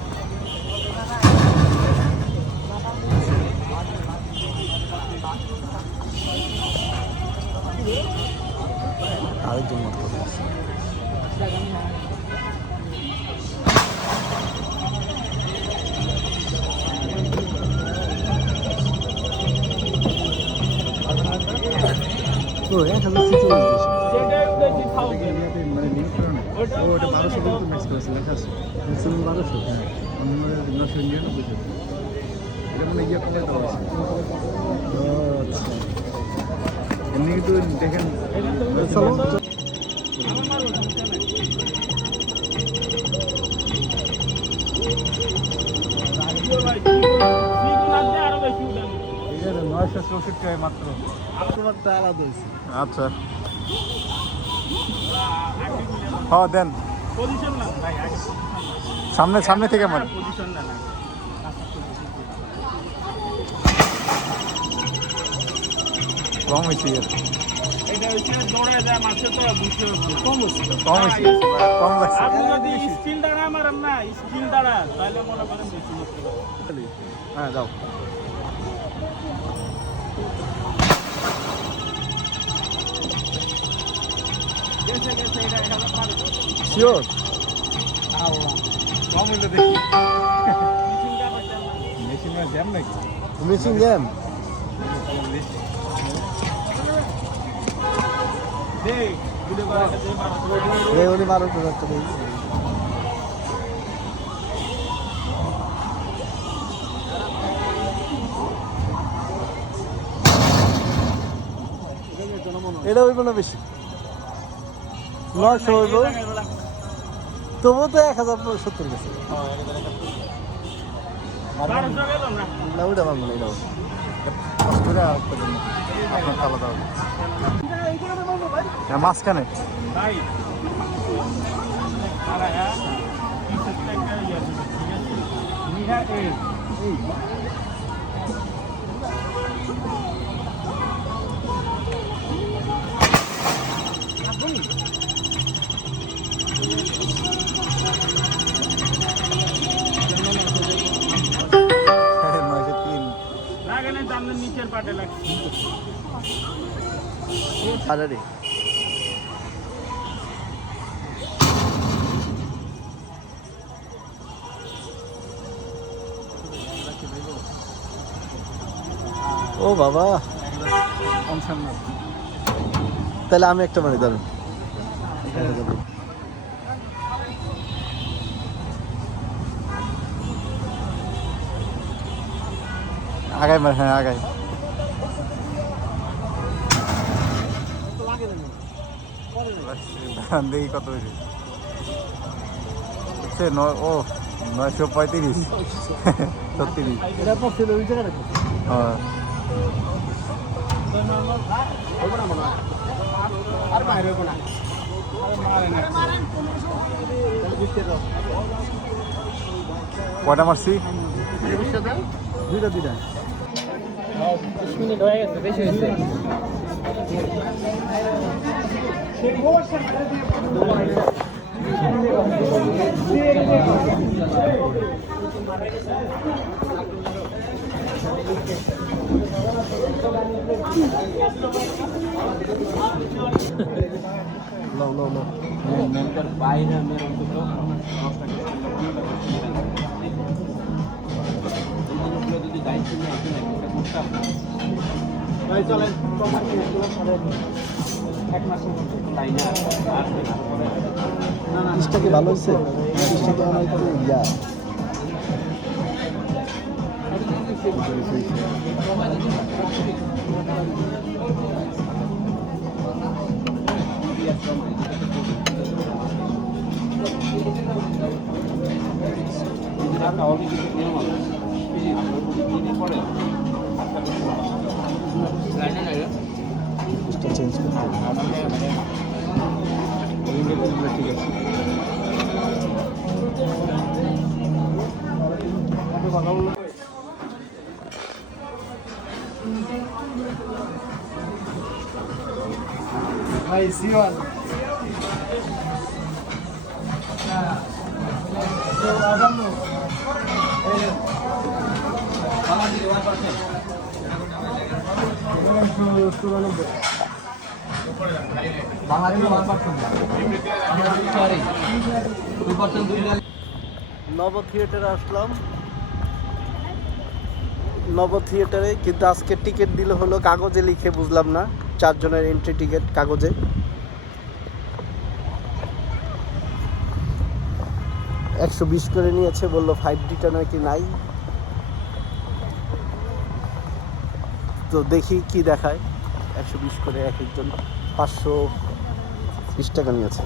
আরেকজন মত কথা আছে। ও 1046 বেশি। ওটা 1200 কিন্তু মিস করেছে লেখা আছে ম্যাক্সিমাম 1200। হ্যাঁ অন্যরা 999 এটা মানে ইয়ে করে দেওয়া আছে আচ্ছা এমনি কিন্তু দেখেন চলো এখানে 964 মাত্র তোমারটা আলাদা হয়েছে। আচ্ছা হ্যাঁ দেন সামনে সামনে থেকে মার কম হয়েছে কম হচ্ছে কম হয়েছে কম লাগছে আপনি যদি স্কিল দ্বারা মারেন না স্কিল দ্বারা তাহলে মনে করেন বেশি করতে পারেন হ্যাঁ যাও গেছে গেছে এটা এটা পারবে শিওর কম হইলে দেখি মিশিংটা পাইছেন না মেশিনের জ্যাম নাকি মিসিং গেম দেখ ভিডিও করা আছে 12 এই উনি 12 করে একটা দিয়েছে। এটা হইব না বেশি 900 হইব তবুও তো 1070 গেছে 1200 গেল না না ওইটা পারবো না এটা করে আরেকটা দিন আপনার আলাদা হবে হ্যাঁ মাঝখানে ভাই আরে হ্যাঁ কি সিস্টেম একটা ইয়ে আছে, ঠিক আছে নিহা এই লাগালে জানলেন নিচের পাটে লাগছে আরে রে ও বাবা তাহলে আমি একটা মারি ধরেন আগাই মার হ্যাঁ আগাই দেখি কত হয়েছে ও 935 36 এটা পড়ছিল ওই জায়গাটা হ্যাঁ আর বাইরে হইব না কয়টা মারছি দুইটা 20 মিনিট হয়ে গেছে বেশি হয়েছে লো লো লো বাইরে মেরো দুটো যদি দায়িত্ব নিয়ে আসেন একটা করতাম ভাই চলেন এক মাসের মধ্যে লাইনে আসবে না না ইসটা কি ভালো হয়েছে ইসটা তো আমার একটু ইয়া ইসটা চেঞ্জ করতে হবে ঠিক আছে এই সিওয়ান নব থিয়েটারে আসলাম। নব থিয়েটারে কিন্তু আজকে টিকিট দিলে হলো কাগজে লিখে, বুঝলাম না, 4 জনের এন্ট্রি টিকিট কাগজে। $120 করে নিয়েছে, বললো 5D টা নাকি নাই। তো দেখি কি দেখায়। 120 করে এক একজন, 520 টাকা নিয়েছে।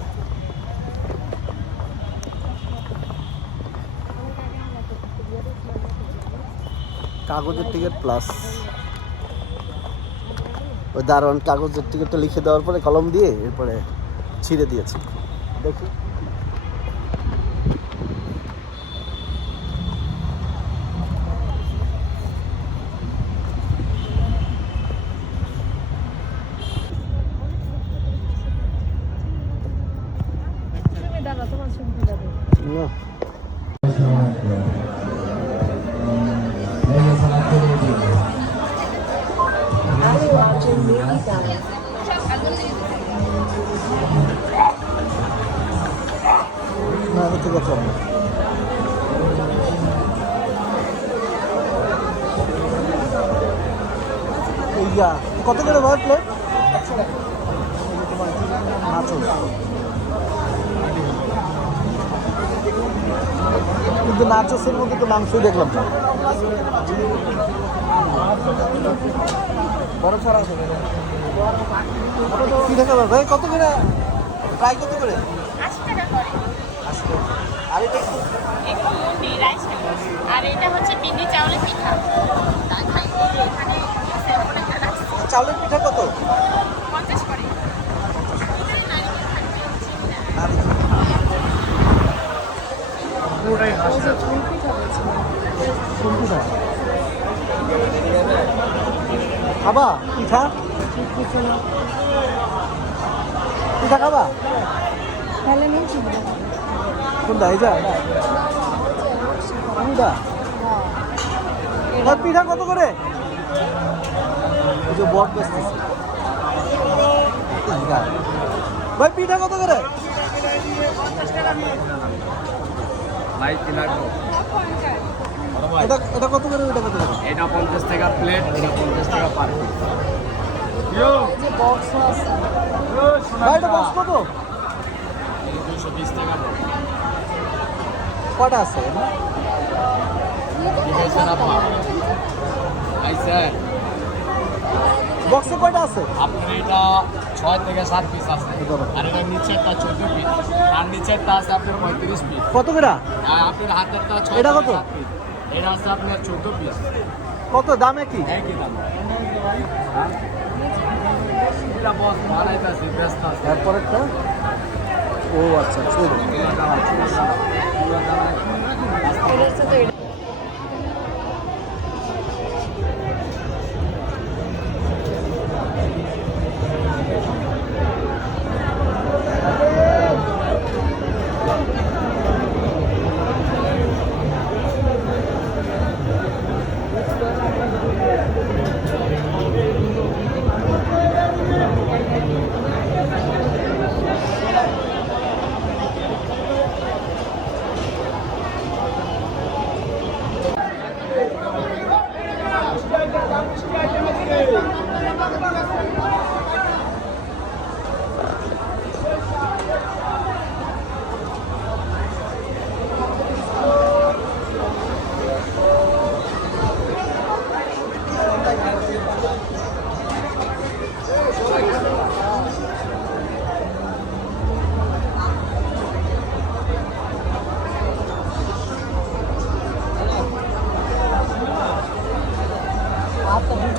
কাগজের টিকিট প্লাস ওই দারোয়ান কাগজের টিকিটটা লিখে দেওয়ার পরে কলম দিয়ে এরপরে ছিঁড়ে দিয়েছে। দেখি না। না, ঠিক আছে। এইয়া কত করে ভাই প্লেট? কিন্তু নাচসের মধ্যে তো মাংসই দেখলাম না। বড় ছাড়া কি দেখা যাবে ভাই? কত করে প্রায়? কত করে? 80 টাকা করে। 80 টাকা। আর এটা একটু মুন্ডি রাইস আর এটা হচ্ছে বিন্দি চাউলের পিঠা। এখানে চাউলের পিঠা কত? 50 করে। খাবা পিঠা? পিঠা খাবা? কোনটা? এই যা পিঠা কত করে? ওই যে বট বেচতেছে ভাই, পিঠা কত করে? এটা এটা কত করে? এটা কত করে? এটা 50 টাকা প্লেট, এটা 50 টাকা পার পিস। ভাই এটা বক্স কত? 220 টাকা। কটা আছে? বক্সে কয়টা আছে? আপনার এটা 6 থেকে 7 পিস আছে, আর এটা নিচেরটা 14 পিস, আর নিচেরটা আছে আপনার 35 পিস। কত করে? আর আপনার হাতেরটা 6 এটা কত? পিস। এটা আছে আপনার 14 পিস। কত দামে কি? একই দাম। এটা বস বানাইতেছে, ব্যস্ত আছে। এরপরেরটা? ও আচ্ছা, ছোট।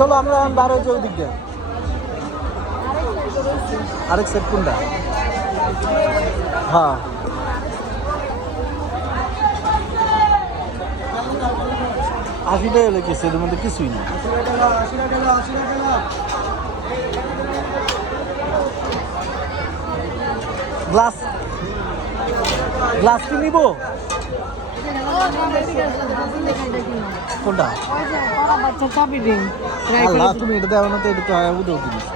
চলো আমরা বার হয়েছে ওই দিক দিয়ে। আরেক সেট কোনটা? হ্যাঁ, $80 লেগেছে, এর মধ্যে কিছুই না। গ্লাস গ্লাস কি নিব কোনটা আল্লাহ তুমি এটা দেওয়া না তো এটা তো হয় উদয় জিনিস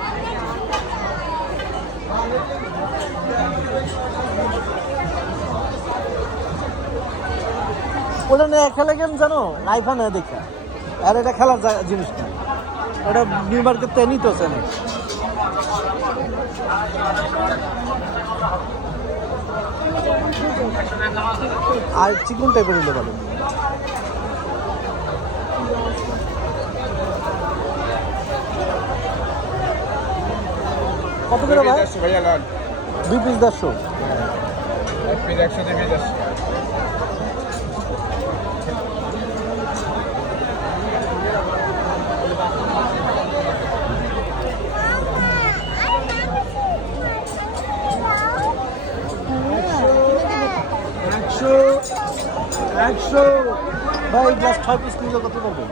ওটা নিয়ে খেলে কেন জানো লাইফা না দেখা আর এটা খেলার জিনিস না ওটা নিউ মার্কেট থেকে নিতে হচ্ছে না আর চিকন টাইপের হলে ভালো কত করে ভাই ভাইয়া লাল 2 পিস 150 এক পিস 100 দিয়ে যাচ্ছে ভাই গ্লাস 6 পিস নিলে কত করবে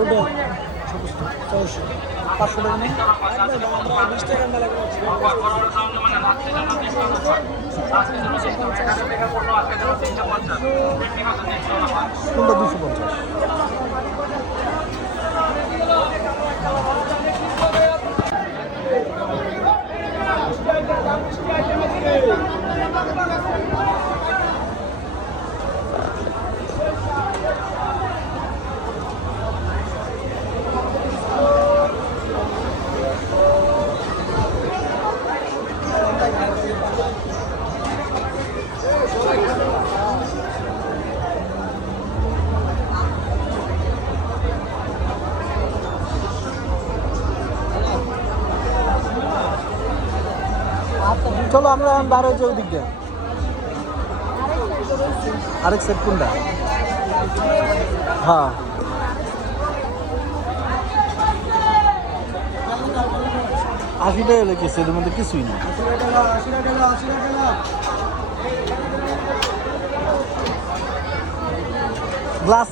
ওটা 500 টাকা নেই কোনটা 250 চলো আমরা এখন বার হয়েছে ওই দিক দিয়ে আরেক সেট কোনটা হ্যাঁ 80 টাকা লেগেছে এর মধ্যে কিছুই না গ্লাস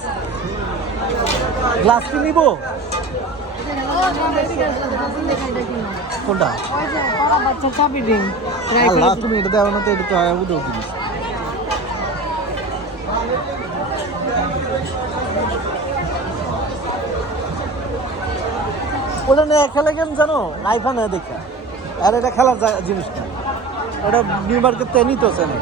গ্লাস কি নিব কোনটা আল্লাহ তুমি এটা দেওয়া না তো এটা তো হয় উদয় জিনিস ওটা নিয়ে খেলে কেন জানো লাইফা না দেখা আর এটা খেলার জিনিস না ওটা নিউ মার্কেট থেকে নিতে হচ্ছে না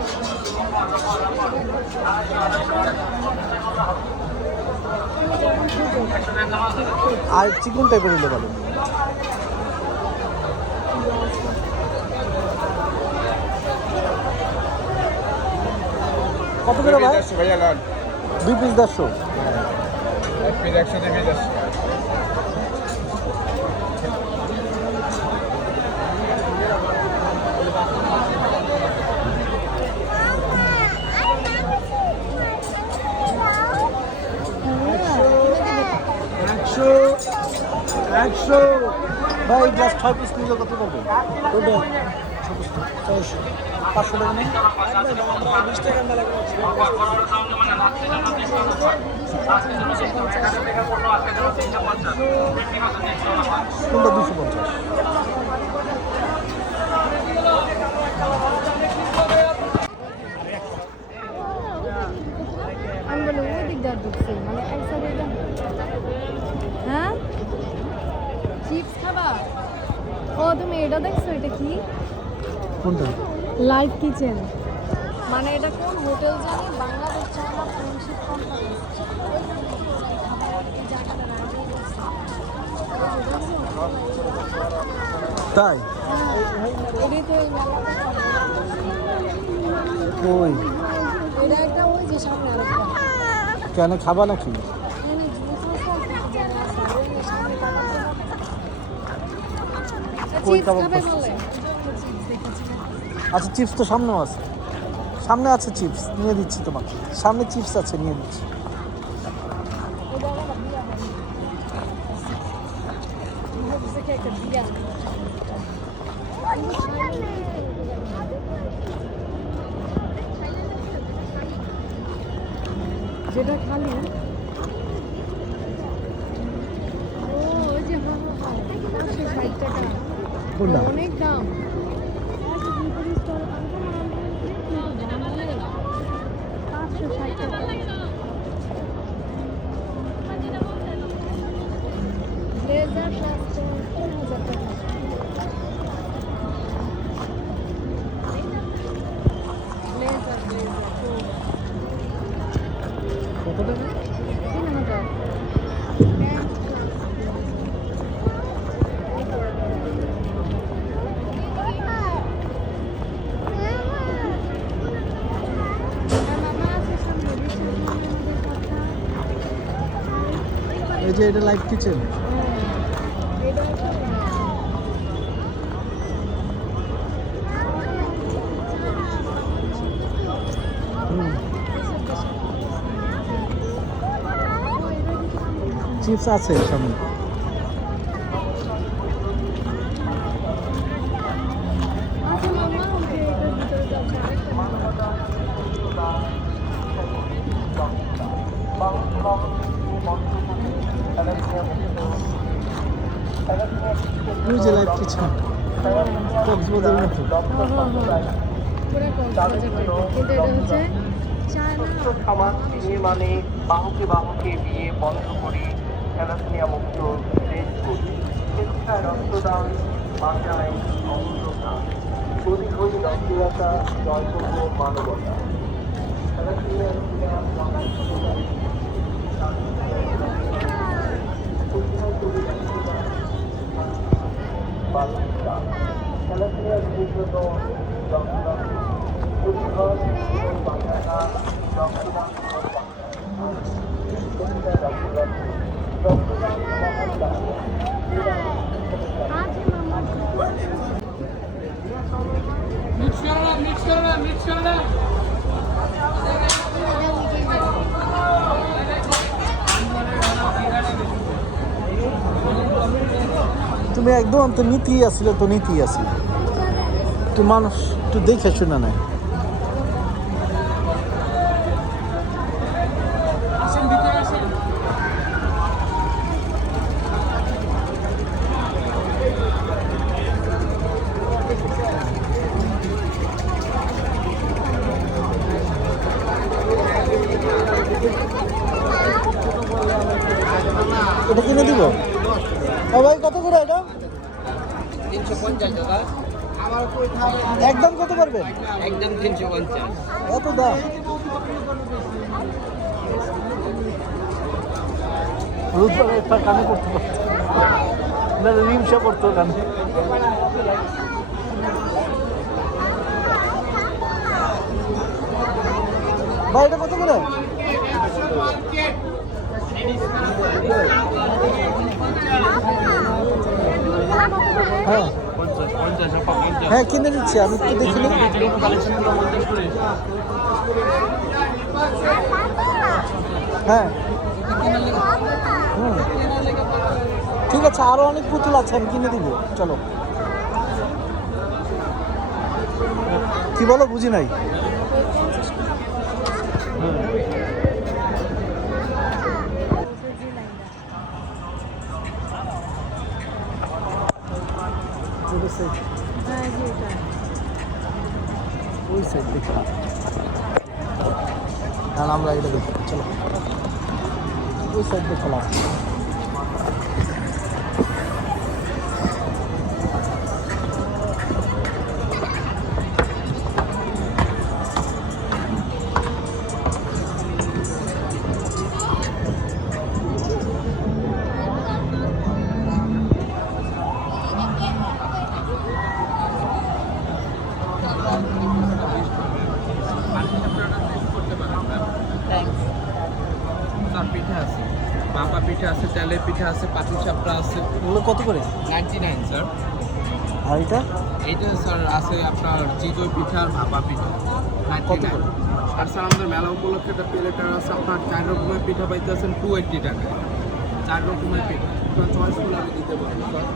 আর চিকন টাইপের হলে ভালো কত করে ভাই ভাইয়া লাল 2 পিস 150 এক পিস 100 দিয়ে যাচ্ছে ভাই গ্লাস 6 পিস নিলে কত করবে ওটা 500 টাকা নেই কোনটা 250 আমি বলে ওই দিক দিয়ে ঢুকছে মানে এক সাইডে হ্যাঁ চিপস খাবা ও তুমি এটা দেখছো এটা কি কোনটা লাইভ কিচেন মানে এটা কোন হোটেল জানি বাংলাদেশ চায়না ফ্রেন্ডশিপ কোম্পানি তাই এটাই তো ওই এটা একটা ওই যে সামনে আরেকটা কেন খাবা নাকি চিপস খাবে বলে আচ্ছা চিপস তো সামনেও আছে সামনে আছে চিপস নিয়ে দিচ্ছি তোমাকে সামনে চিপস আছে নিয়ে দিচ্ছি যেটা খালি ও ওই যে 60 টাকা কোনটা অনেক দাম এই যে এটা লাইভ কিচেন। চিপস আছে সামনে। ওই যে লাইভ কিচেন কক্সবাজার মতো। সমাজ নির্মাণে বাহুকে বাহুকে বিয়ে বন্ধ করে থ্যালাসেমিয়া মুক্ত দেশ গড়ি। স্বেচ্ছায় রক্তদান বাঁচায় অমূল্যদান। প্রতীক হই রক্তদাতা, জয় করব মানবতা। থ্যালাসেমিয়া থ্যালাসেমিয়ার বিশেষত রক্তদান পরিবার বাঁচানা রক্তদান তুমি একদম তো নীতি আসছিল, তো নীতি আসছিল একটু মানুষ একটু দেখে শুনে নেয়। এটা কিনে দিব। ও ভাই কত করে এটা? 350 টাকা। একদম কত করবেন? একদম 350। এত দাম? রোজবার একটা কানে পড়তে পারতো না, রিমসা পড়তো কানে। ভাই এটা কত করে? হ্যাঁ হ্যাঁ কিনে দিচ্ছি, আমি একটু দেখিনি। হ্যাঁ ঠিক আছে, আরো অনেক পুতুল আছে, আমি কিনে দিব। চলো, কি বলো বুঝি নাই। ওই সাইড দেখি, কারণ আমরা এটা দেখি। চলো ওই সাইড দেখলাম। পিঠা আছে, বাপা পিঠা আছে, তেলের পিঠা আছে, পাটি চাপড়া আছে। এগুলো কত করে? 99 স্যার। আর এটা? এইটা স্যার আছে আপনার চিতই পিঠা আর ভাপা পিঠা কত 99। করে? আর স্যার আমাদের মেলা উপলক্ষে একটা প্লেটার আছে আপনার 4 রকমের পিঠা পাইতেছেন 280 টাকায়। 4 রকমের পিঠা আপনার চয়েসফুল আমি দিতে পারবো স্যার।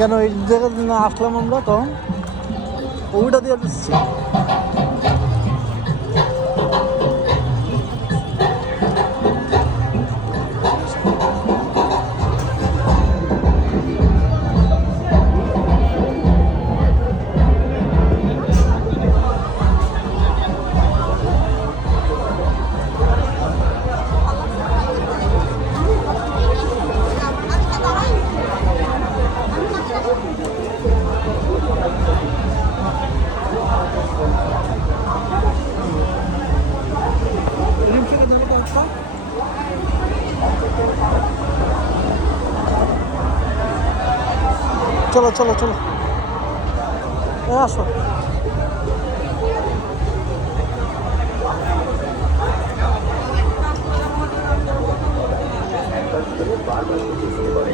কেন এই জায়গাতে না আসলাম আমরা তখন ওইটা দিয়ে দিচ্ছি চলো চলো চলো আসো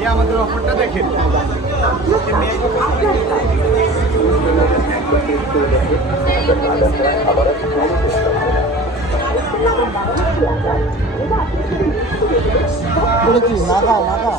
আমাদের অফারটা দেখেন বলে কি নাগা নাগা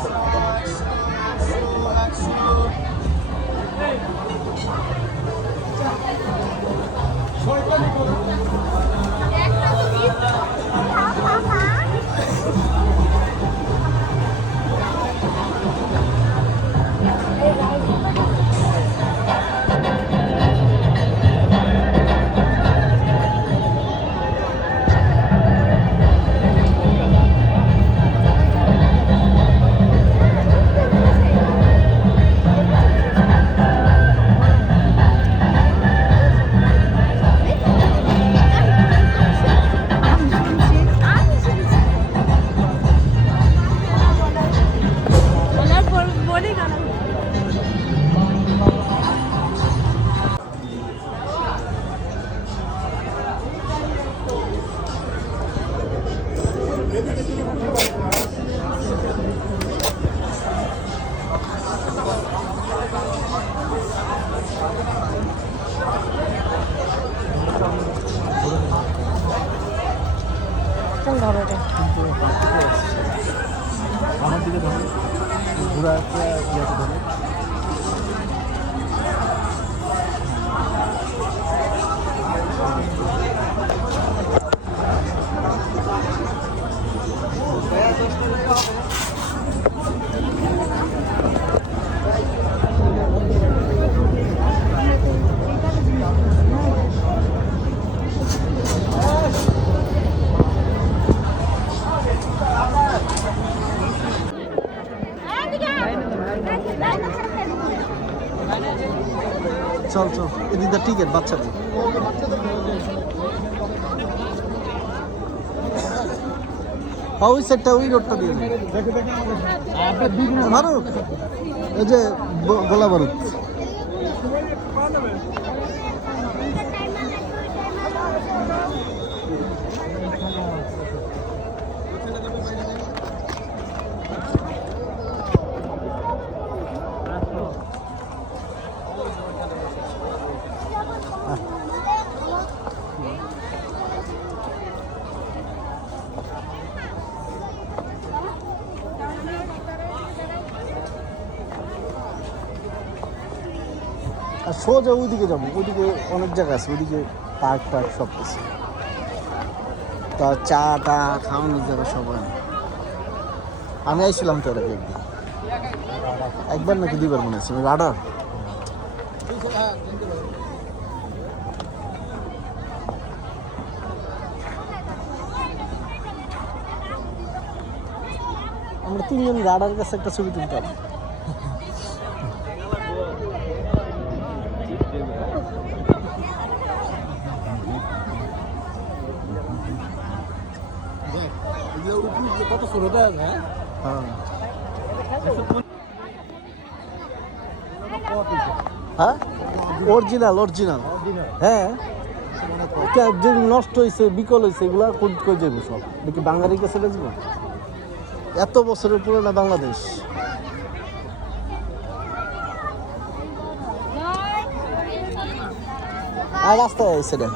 আমার দিকে ধরো ঘোরা একটা ইয়েতে ধরো চল চল এদিকটা টিকিট বাচ্চাদের ওই সেটটা ওই রোডটা দিয়ে বারুদ এই যে গোলা বারুদ আর সোজা ওইদিকে যাবো ওইদিকে অনেক জায়গা আছে ওইদিকে পার্ক টার্ক সব কিছু তা চা টা খাওয়ানোর জায়গা সবাই আমি আইছিলাম তো এটাকে একবার নাকি দুইবার মনে আছে রাডার আমরা তিনজন রাডার কাছে একটা ছবি তুলতাম কত ছোট হ্যাঁ অরিজিনাল অরিজিনাল হ্যাঁ যেগুলো নষ্ট হয়েছে বিকল হয়েছে এগুলা কই যাবো সব দেখি বাঙালির কাছে বেচবো এত বছরের পুরোনো বাংলাদেশ আর রাস্তায় আছে রে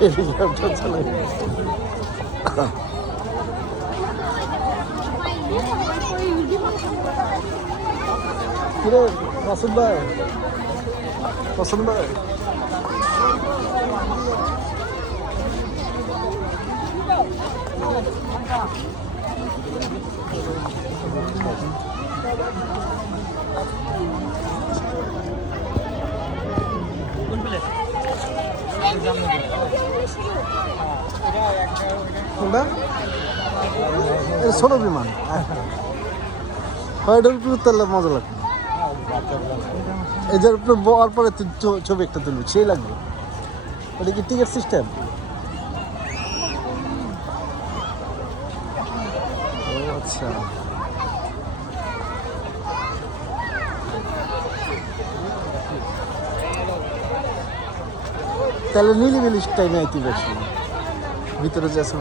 হেলিকপ্টার চলে কিরে পছন্দ পছন্দ কোনটা এটা ছোট বিমান এটার উপরে উঠতে মজা লাগবে এটার উপরে বওয়ার পরে তুই ছবি একটা তুলবি সেই লাগবে ওটা কি টিকিট সিস্টেম ও আচ্ছা তাহলে নিলিবিলি টাইমে আইতে পারছি ভিতরে যে আছে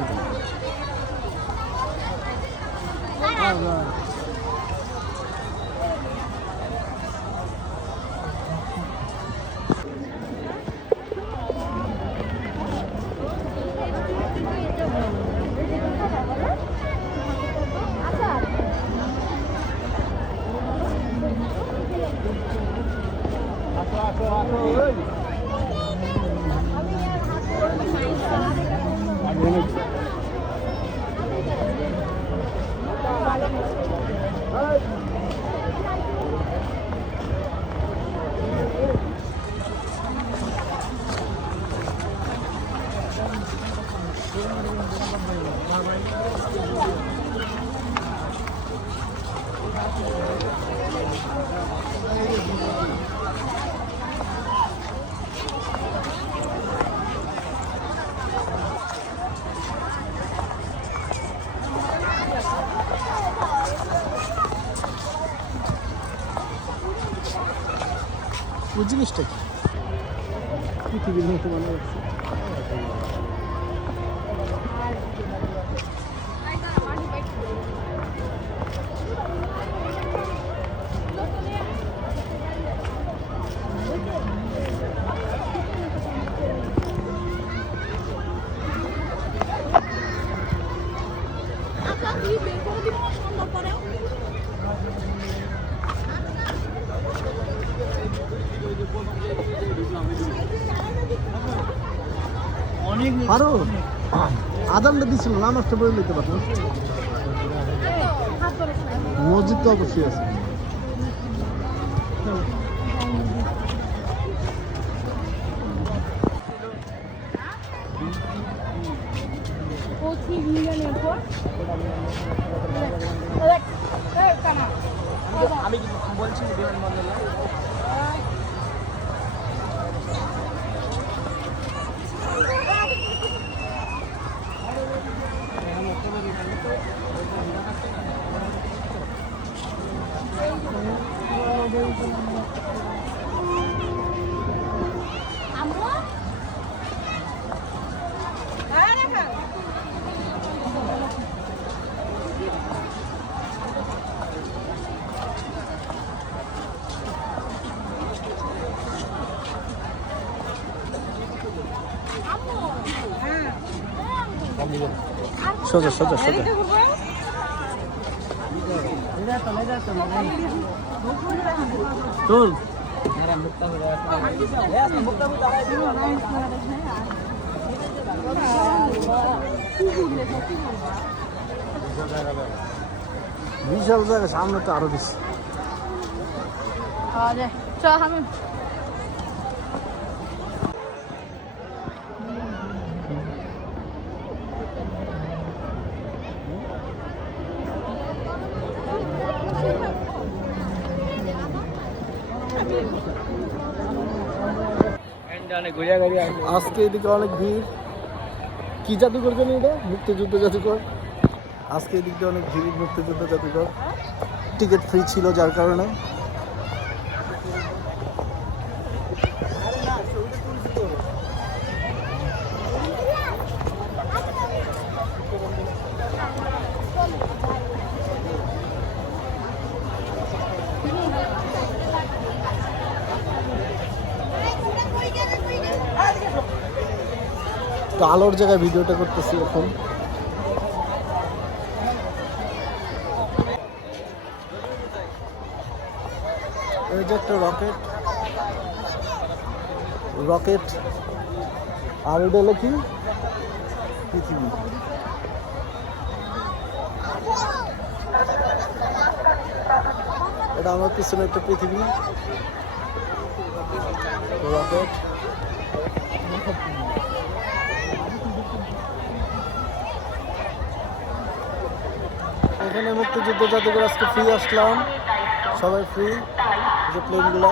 ওই জিনিসটা কি পৃথিবীর মতো মনে হচ্ছে আরো আদানটা দিছিল না নষ্ট করে নিতে পারতো মসজিদ তো অবশ্যই আছে আমি বলছি বিমানবন্দরে সোজা সোজা সোজা চল বিশাল জায়গা সামনে তো আরো বেশি খাওয়া যায় চ আমি আজকে এদিকে অনেক ভিড়। কি জাদুঘর জানি এটা? মুক্তিযুদ্ধ জাদুঘর। আজকে এদিক দিয়ে অনেক ভিড়, মুক্তিযুদ্ধ জাদুঘর। টিকিট ফ্রি ছিল যার কারণে। তো আলোর জায়গায় ভিডিওটা করতেছি এখন। এই যে একটা রকেট, রকেট। আর এটা হলো কি? পৃথিবী। এটা আমার পিছনে একটা পৃথিবী, রকেট। এখানে মুক্তিযুদ্ধ জাদুঘর আজকে ফ্রি আসলাম, সবাই ফ্রি। যে প্লেনগুলো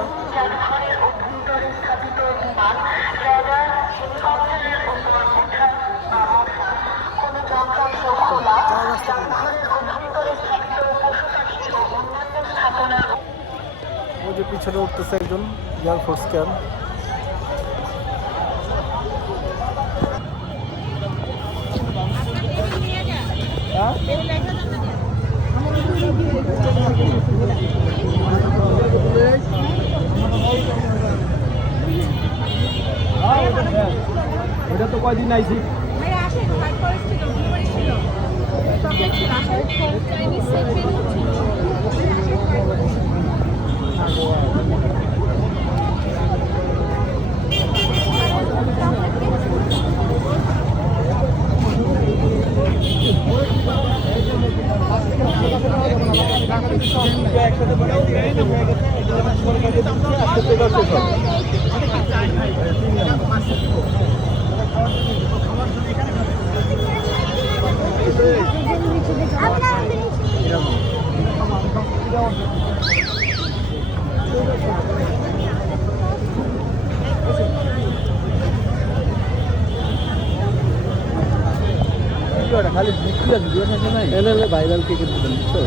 ওই যে পিছনে উঠতেছে একজন এয়ারফোর্স ক্যাম্প। ওটা তো কয়দিন আইছি খালি ভিডিও থাকে না, এলে ভাইরাল কে কিন্তু বুঝছো।